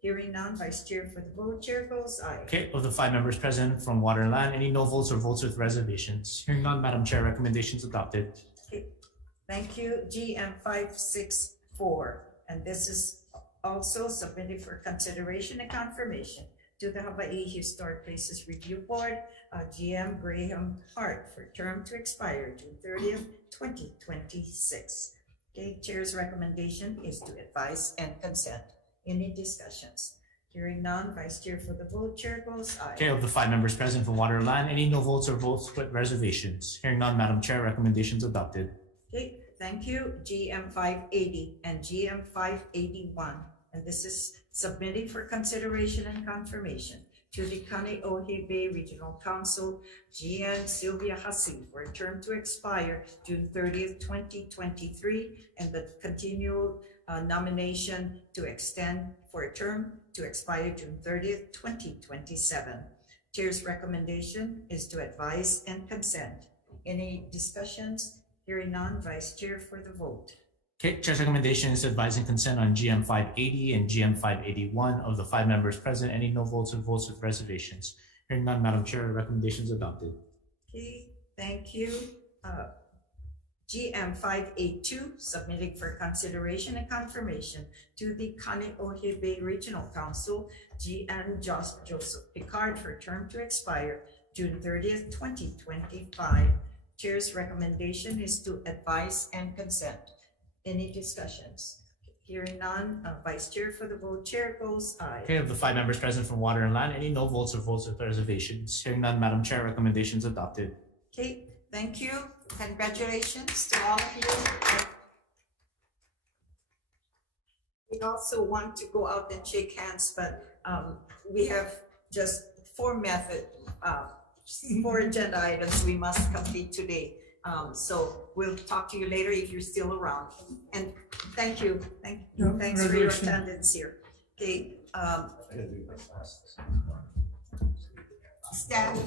Hearing none, Vice Chair for the vote, Chair goes aye. Okay, of the 5 members present from Water and Land, any no votes or votes with reservations? Hearing none, Madam Chair, recommendations adopted. Okay, thank you. GM 564, and this is also submitted for consideration and confirmation to the Hawai'i Historic Places Review Board, GM Graham Hart, for term to expire June 30th, 2026. Okay, Chair's recommendation is to advise and consent. Any discussions? Hearing none, Vice Chair for the vote, Chair goes aye. Okay, of the 5 members present from Water and Land, any no votes or votes with reservations? Hearing none, Madam Chair, recommendations adopted. Okay, thank you. GM 580 and GM 581, and this is submitting for consideration and confirmation to the Kaneohe Bay Regional Council, GM Sylvia Hussey, for a term to expire June 30th, 2023, and the continual nomination to extend for a term to expire June 30th, 2027. Chair's recommendation is to advise and consent. Any discussions? Hearing none, Vice Chair for the vote. Okay, Chair's recommendation is to advise and consent on GM 580 and GM 581. Of the 5 members present, any no votes or votes with reservations? Hearing none, Madam Chair, recommendations adopted. Okay, thank you. GM 582, submitting for consideration and confirmation to the Kaneohe Bay Regional Council, GM Joseph Picard, for term to expire June 30th, 2025. Chair's recommendation is to advise and consent. Any discussions? Hearing none, Vice Chair for the vote, Chair goes aye. Okay, of the 5 members present from Water and Land, any no votes or votes with reservations? Hearing none, Madam Chair, recommendations adopted. Okay, thank you. Congratulations to all of you. We also want to go out and shake hands, but we have just 4 agenda items we must complete today. So we'll talk to you later if you're still around. And thanks for your attendance here. Okay, staff,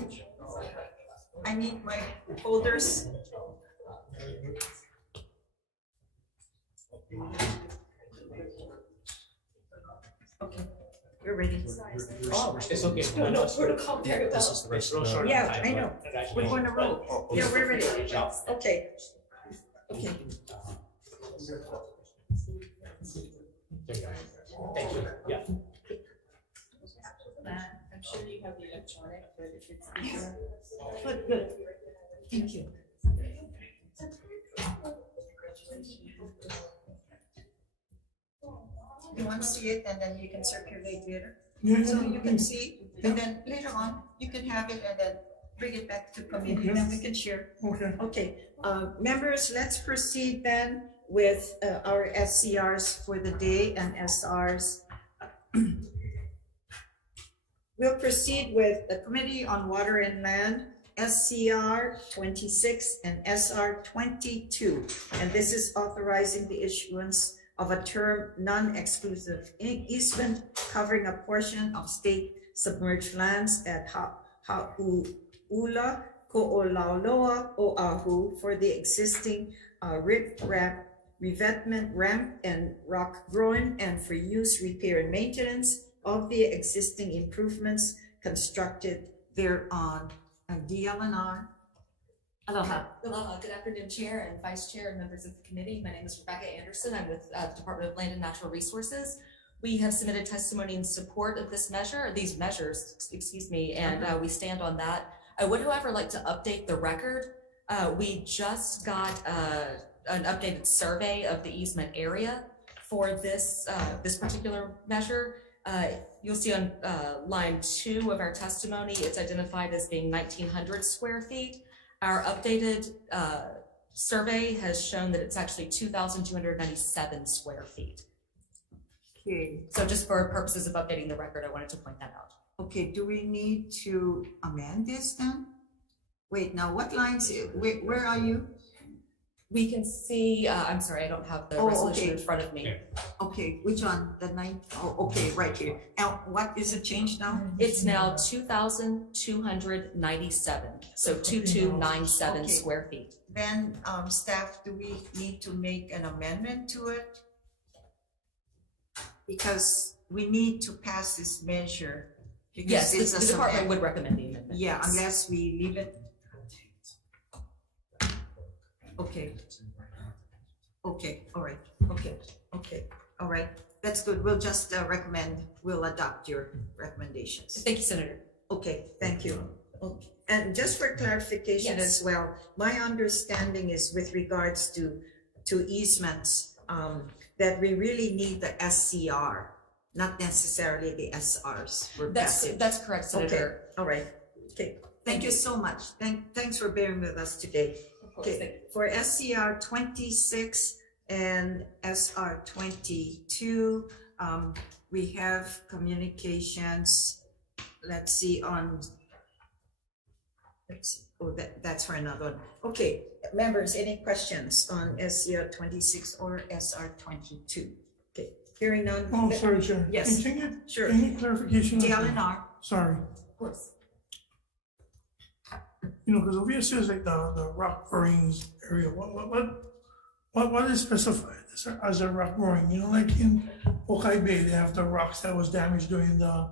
I need my folders. Okay, we're ready. Oh, it's okay. No protocol very well. This is the rest of the Yeah, time, I know. but We're going to roll. Yeah, we're ready. Okay. Okay. There you go. Thank you. Yeah. I'm sure you have the electronic, but if it's easier. Good. Thank you. You want to see it and then you can circulate later? So you can see, and then later on, you can have it and then bring it back to committee, and then we can share. Okay. Okay, members, let's proceed then with our SCRs for the day and SRs. We'll proceed with the Committee on Water and Land, SCR 26 and SR 22. And this is authorizing the issuance of a term non-exclusive easement covering a portion of state submerged lands at Hau'ula, Ko'olauloa, Oahu for the existing rip-rap revetment ramp and rock growing and for use, repair, and maintenance of the existing improvements constructed thereon. DLNR. Aloha. Aloha. Good afternoon, Chair and Vice Chair and members of the committee. My name is Rebecca Anderson. I'm with the Department of Land and Natural Resources. We have submitted testimony in support of this measure, these measures, excuse me, and we stand on that. I would, however, like to update the record. We just got an updated survey of the easement area for this this particular measure. You'll see on line 2 of our testimony, it's identified as being 1,900 square feet. Our updated survey has shown that it's actually 2,297 square feet. Okay. So just for purposes of updating the record, I wanted to point that out. Okay, do we need to amend this then? Wait, now what lines, where are you? We can see, I'm sorry, I don't have the resolution in front of me. Okay, which one? The 9th? Oh, okay, right here. Now, what is the change now? It's now 2,297, so 2,297 square feet. Then, staff, do we need to make an amendment to it? Because we need to pass this measure. Yes, the department would recommend the amendment. Yeah, unless we leave it. Okay. Okay, all right. Okay, okay, all right. That's good. We'll just we'll adopt your recommendations. Thank you, Senator. Okay, thank you. Okay. And just for clarification as well, my understanding is with regards to easements, that we really need the SCR, not necessarily the SRs. That's correct, Senator. Okay, all right. Okay, thank you so much. Thanks for bearing with us today. Okay, for SCR 26 and SR 22, we have communications. Let's see on. Let's see. Oh, that's for another one. Okay, members, any questions on SCR 26 or SR 22? Okay, hearing none. Oh, sorry, Chair. Yes. Can you get sure. Any clarification? DLNR. Sorry. Of course. You know, because over here says like the rock quarries area. What is specified as a rock quarry? You know, like in Hawai'i Bay, they have the rocks that was damaged during the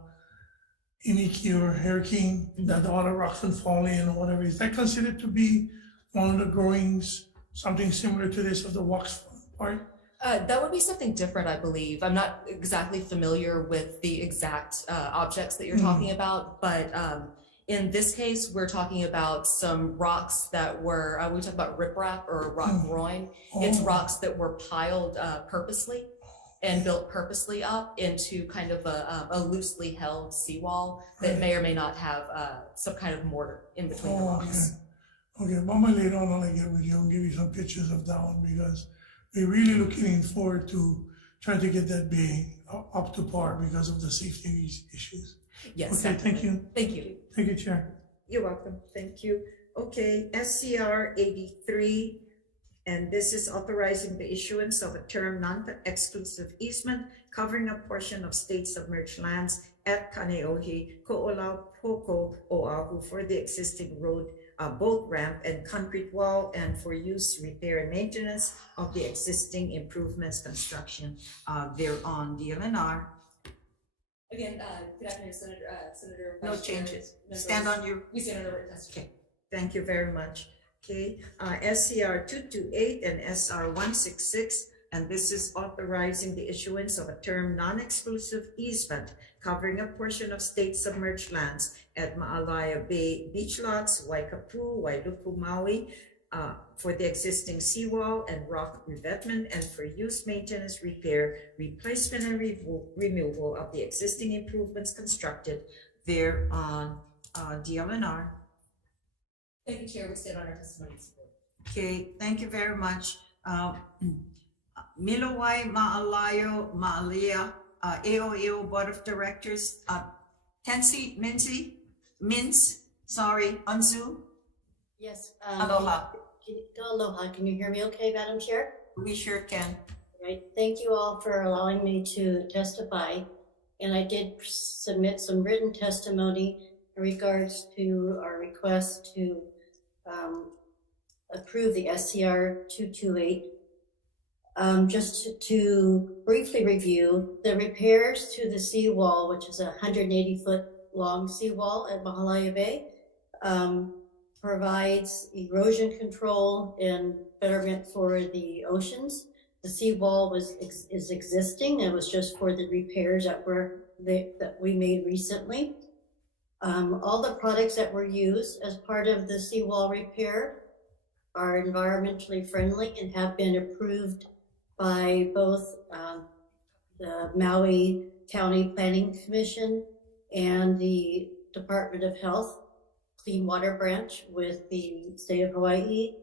Iniki or hurricane, that all the rocks would fall in or whatever. Is that considered to be one of the growings, something similar to this of the wax part? That would be something different, I believe. I'm not exactly familiar with the exact objects that you're talking about, but in this case, we're talking about some rocks that were, we talk about riprap or rock groin. It's rocks that were piled purposely and built purposely up into kind of a loosely held seawall that may or may not have some kind of mortar in between the rocks. Okay, Mama, later on I'll get with you and give you some pictures of that one because we're really looking forward to trying to get that bay up to par because of the safety issues. Yes. Okay, definitely. thank you. Thank you. Thank you, Chair. You're welcome. Thank you. Okay, SCR 83, and this is authorizing the issuance of a term non-exclusive easement covering a portion of state submerged lands at Kaneohe, Ko'olauloa, Oahu for the existing road, boat ramp and concrete wall and for use, repair and maintenance of the existing improvements construction thereon. DLNR. Again, good afternoon, Senator. No changes. Stand on your. We stand on our testimony. Okay. Thank you very much. Okay. SCR 228 and SR 166, and this is authorizing the issuance of a term non-exclusive easement covering a portion of state submerged lands at Ma'alaya Bay beach lots, Waikapu, Wailuku, Maui, for the existing seawall and rock revetment and for use, maintenance, repair, replacement, and removal of the existing improvements constructed there on DLNR. Thank you, Chair. We stand on our testimony. Okay, thank you very much. Milawai Ma'alayo Ma'alia, AOAO Board of Directors, Tensi Mintz, sorry, on Zoom. Yes. Aloha. Aloha. Can you hear me okay, Madam Chair? We sure can. Right. Thank you all for allowing me to testify. And I did submit some written testimony in regards to our request to approve the SCR 228. Just to briefly review, the repairs to the seawall, which is a 180-foot long seawall at Mahalaya Bay, provides erosion control and betterment for the oceans. The seawall is existing. It was just for the repairs that we made recently. All the products that were used as part of the seawall repair are environmentally friendly and have been approved by both the Maui County Planning Commission and the Department of Health Clean Water Branch with the state of Hawaii.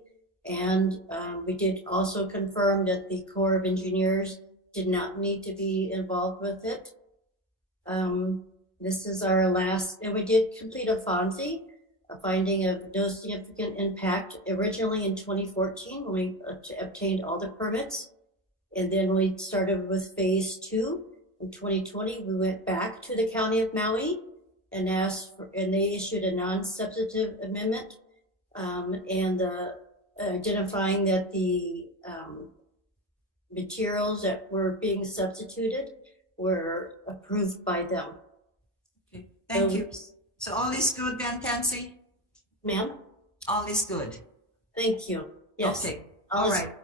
And we did also confirm that the Corps of Engineers did not need to be involved with it. This is our last, and we did complete a FONSI, a finding of no significant impact, originally in 2014 when we obtained all the permits. And then we started with phase 2. In 2020, we went back to the County of Maui and asked for, and they issued a non-substantive amendment identifying that the materials that were being substituted were approved by them. Okay, thank you. So all is good then, Tansy? Ma'am? All is good. Thank you. Yes. Okay, all right.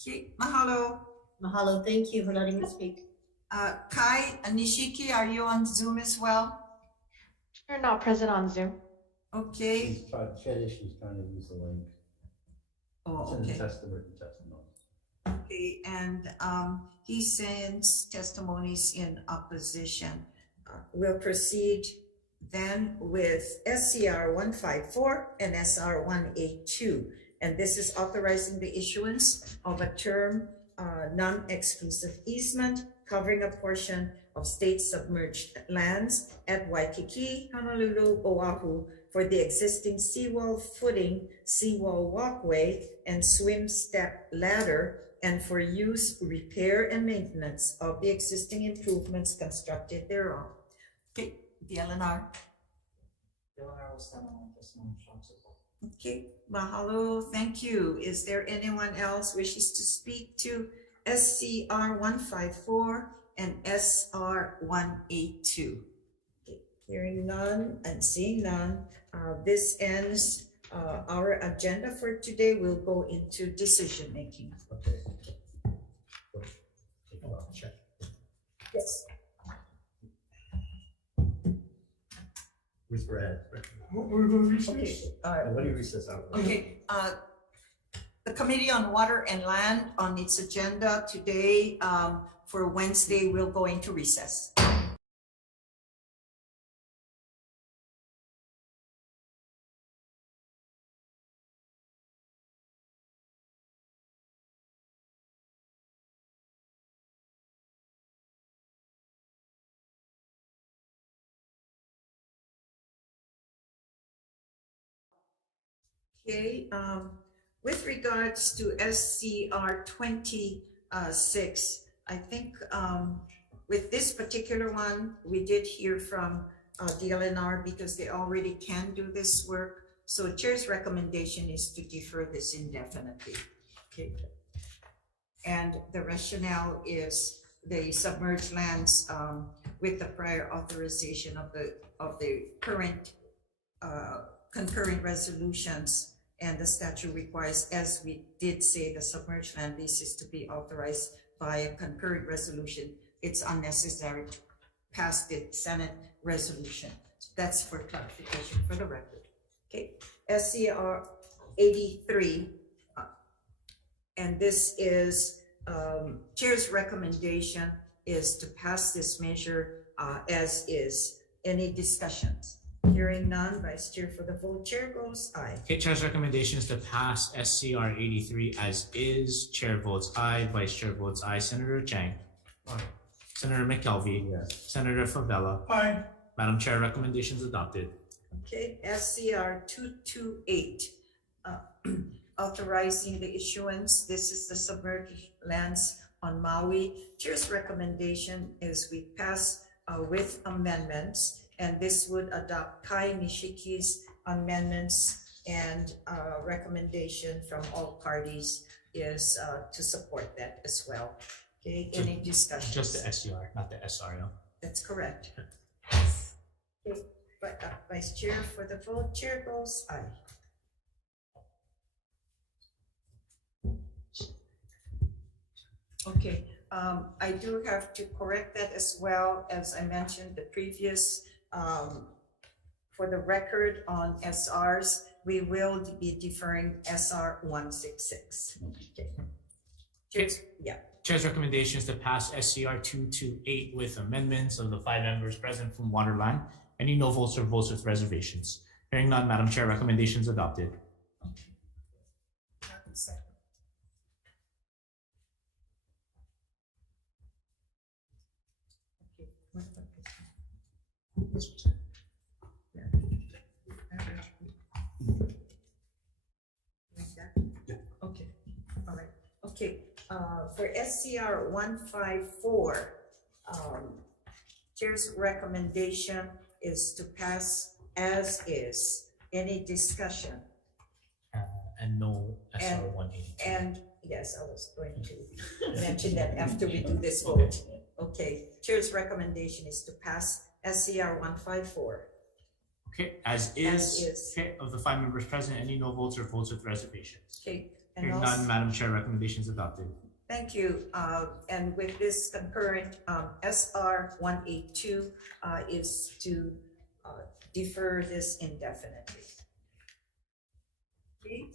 Okay, mahalo. Mahalo, thank you for letting me speak. Kai Nishiki, are you on Zoom as well? You're not present on Zoom. Okay. She's trying to use the link. Oh, It's in okay. the testimony. Okay, and he sends testimonies in opposition. We'll proceed then with SCR 154 and SR 182. And this is authorizing the issuance of a term non-exclusive easement covering a portion of state submerged lands at Waikiki, Honolulu, Oahu for the existing seawall footing, seawall walkway, and swim step ladder, and for use, repair, and maintenance of the existing improvements constructed thereon. Okay, DLNR. DLNR will stand on testimony showing support. Okay, mahalo, thank you. Is there anyone else wishes to speak to SCR 154 and SR 182? Okay, hearing none and seeing none, this ends our agenda for today. We'll go into decision making. Okay. Yes. Where's Brad? We're going to recess? Okay, What do you recess out? okay, the Committee on Water and Land on its agenda today for Wednesday, we'll go into recess. Okay, with regards to SCR 26, I think with this particular one, we did hear from DLNR because they already can do this work. So Chair's recommendation is to defer this indefinitely. Okay. And the rationale is the submerged lands with the prior authorization of the current concurrent resolutions, and the statute requires, as we did say, the submerged land leases to be authorized by a concurrent resolution. It's unnecessary to pass the Senate resolution. So that's for clarification for the record. Okay, SCR 83, and this is Chair's recommendation is to pass this measure as is. Any discussions? Hearing none, Vice Chair for the vote, Chair goes aye. Okay, Chair's recommendation is to pass SCR 83 as is. Chair votes aye, Vice Chair votes aye. Senator Chang. Aye. Senator McKelvey. Yes. Senator Favela. Aye. Madam Chair, recommendation is adopted. Okay, SCR 228, authorizing the issuance. This is the submerged lands on Maui. Chair's recommendation is we pass with amendments, and this would adopt Kai Nishiki's amendments, and recommendation from all parties is to support that as well. Okay, So any discussion? Just the SCR, not the SRL. That's correct. Okay, but Vice Chair for the vote, Chair goes aye. Okay, I do have to correct that as well. As I mentioned, the previous, for the record on SRs, we will be deferring SR 166. Okay. Yeah. Chair's recommendation is to pass SCR 228 with amendments of the 5 members present from Waterland. Any no votes or votes with reservations? Hearing none, Madam Chair, recommendation is adopted. Okay, all right. Okay, for SCR 154, Chair's recommendation is to pass as is. Any discussion? And no SR And- 180. And yes, I was going to mention that after we do this vote. Okay, Chair's recommendation is to pass SCR 154. Okay, as is. Okay, of the 5 members present, any no votes or votes with reservations? Okay, and Hearing also, none, Madam Chair, recommendation is adopted. thank you. And with this concurrent, SR 182 is to defer this indefinitely. Okay.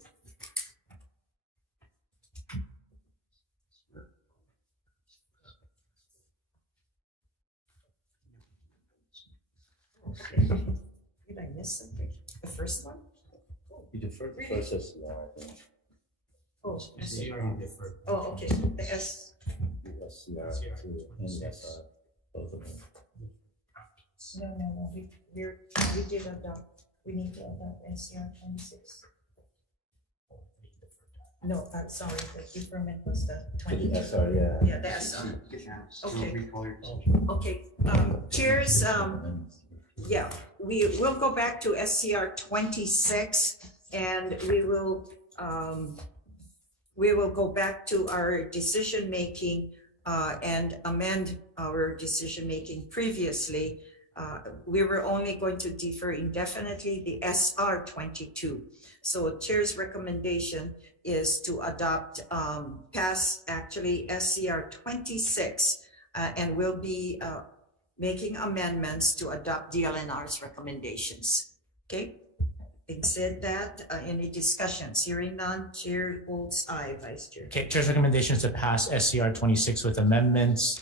Okay. Did I miss something? The first one? You deferred the Really? first SCR, I think. Oh, SCR you deferred. oh, okay, the S. SCR 2 and SR, both of them. No, we did adopt, we need to adopt SCR 26. No, I'm sorry, the deferment was the 20. The SR, yeah. Yeah, the SR. Okay. Okay, chairs, yeah, we will go back to SCR 26, and we will go back to our decision-making and amend our decision-making previously. We were only going to defer indefinitely the SR 22. So Chair's recommendation is to adopt, pass actually SCR 26, and we'll be making amendments to adopt DLNR's recommendations. Okay, having said that, any discussions? Hearing none, Chair votes aye, Vice Chair. Okay, Chair's recommendation is to pass SCR 26 with amendments.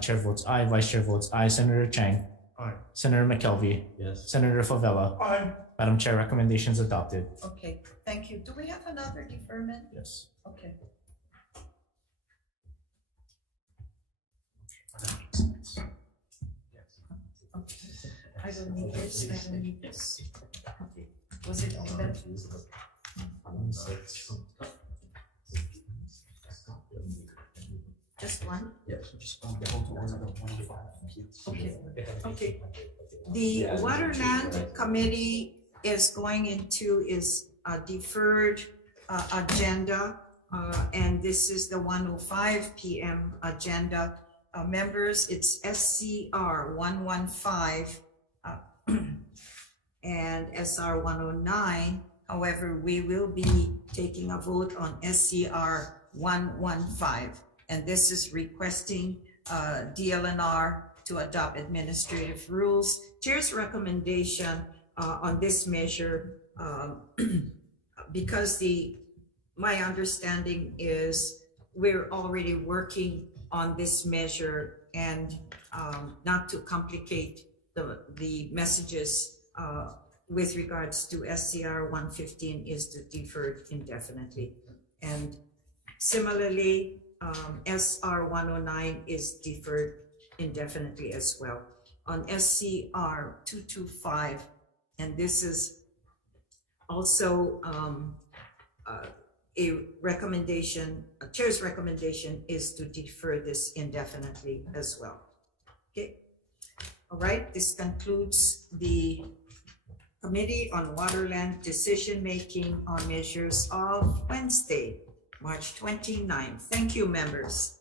Chair votes aye, Vice Chair votes aye. Senator Chang. Aye. Senator McKelvey. Yes. Senator Favela. Aye. Madam Chair, recommendation is adopted. Okay, thank you. Do we have another deferment? Yes. Okay. I don't need this, I don't need this. Okay, was it on that? Just one? Okay, okay. The Waterland Committee is going into its deferred agenda, and this is the 1:05 PM agenda. Members, it's SCR 115 and SR 109. However, we will be taking a vote on SCR 115, and this is requesting DLNR to adopt administrative rules. Chair's recommendation on this measure, because my understanding is we're already working on this measure, and not to complicate the messages with regards to SCR 115 is deferred indefinitely. And similarly, SR 109 is deferred indefinitely as well. On SCR 225, and this is also a recommendation, a chair's recommendation is to defer this indefinitely as well. Okay. All right, this concludes the Committee on Waterland decision-making on measures of Wednesday, March 29th. Thank you, members.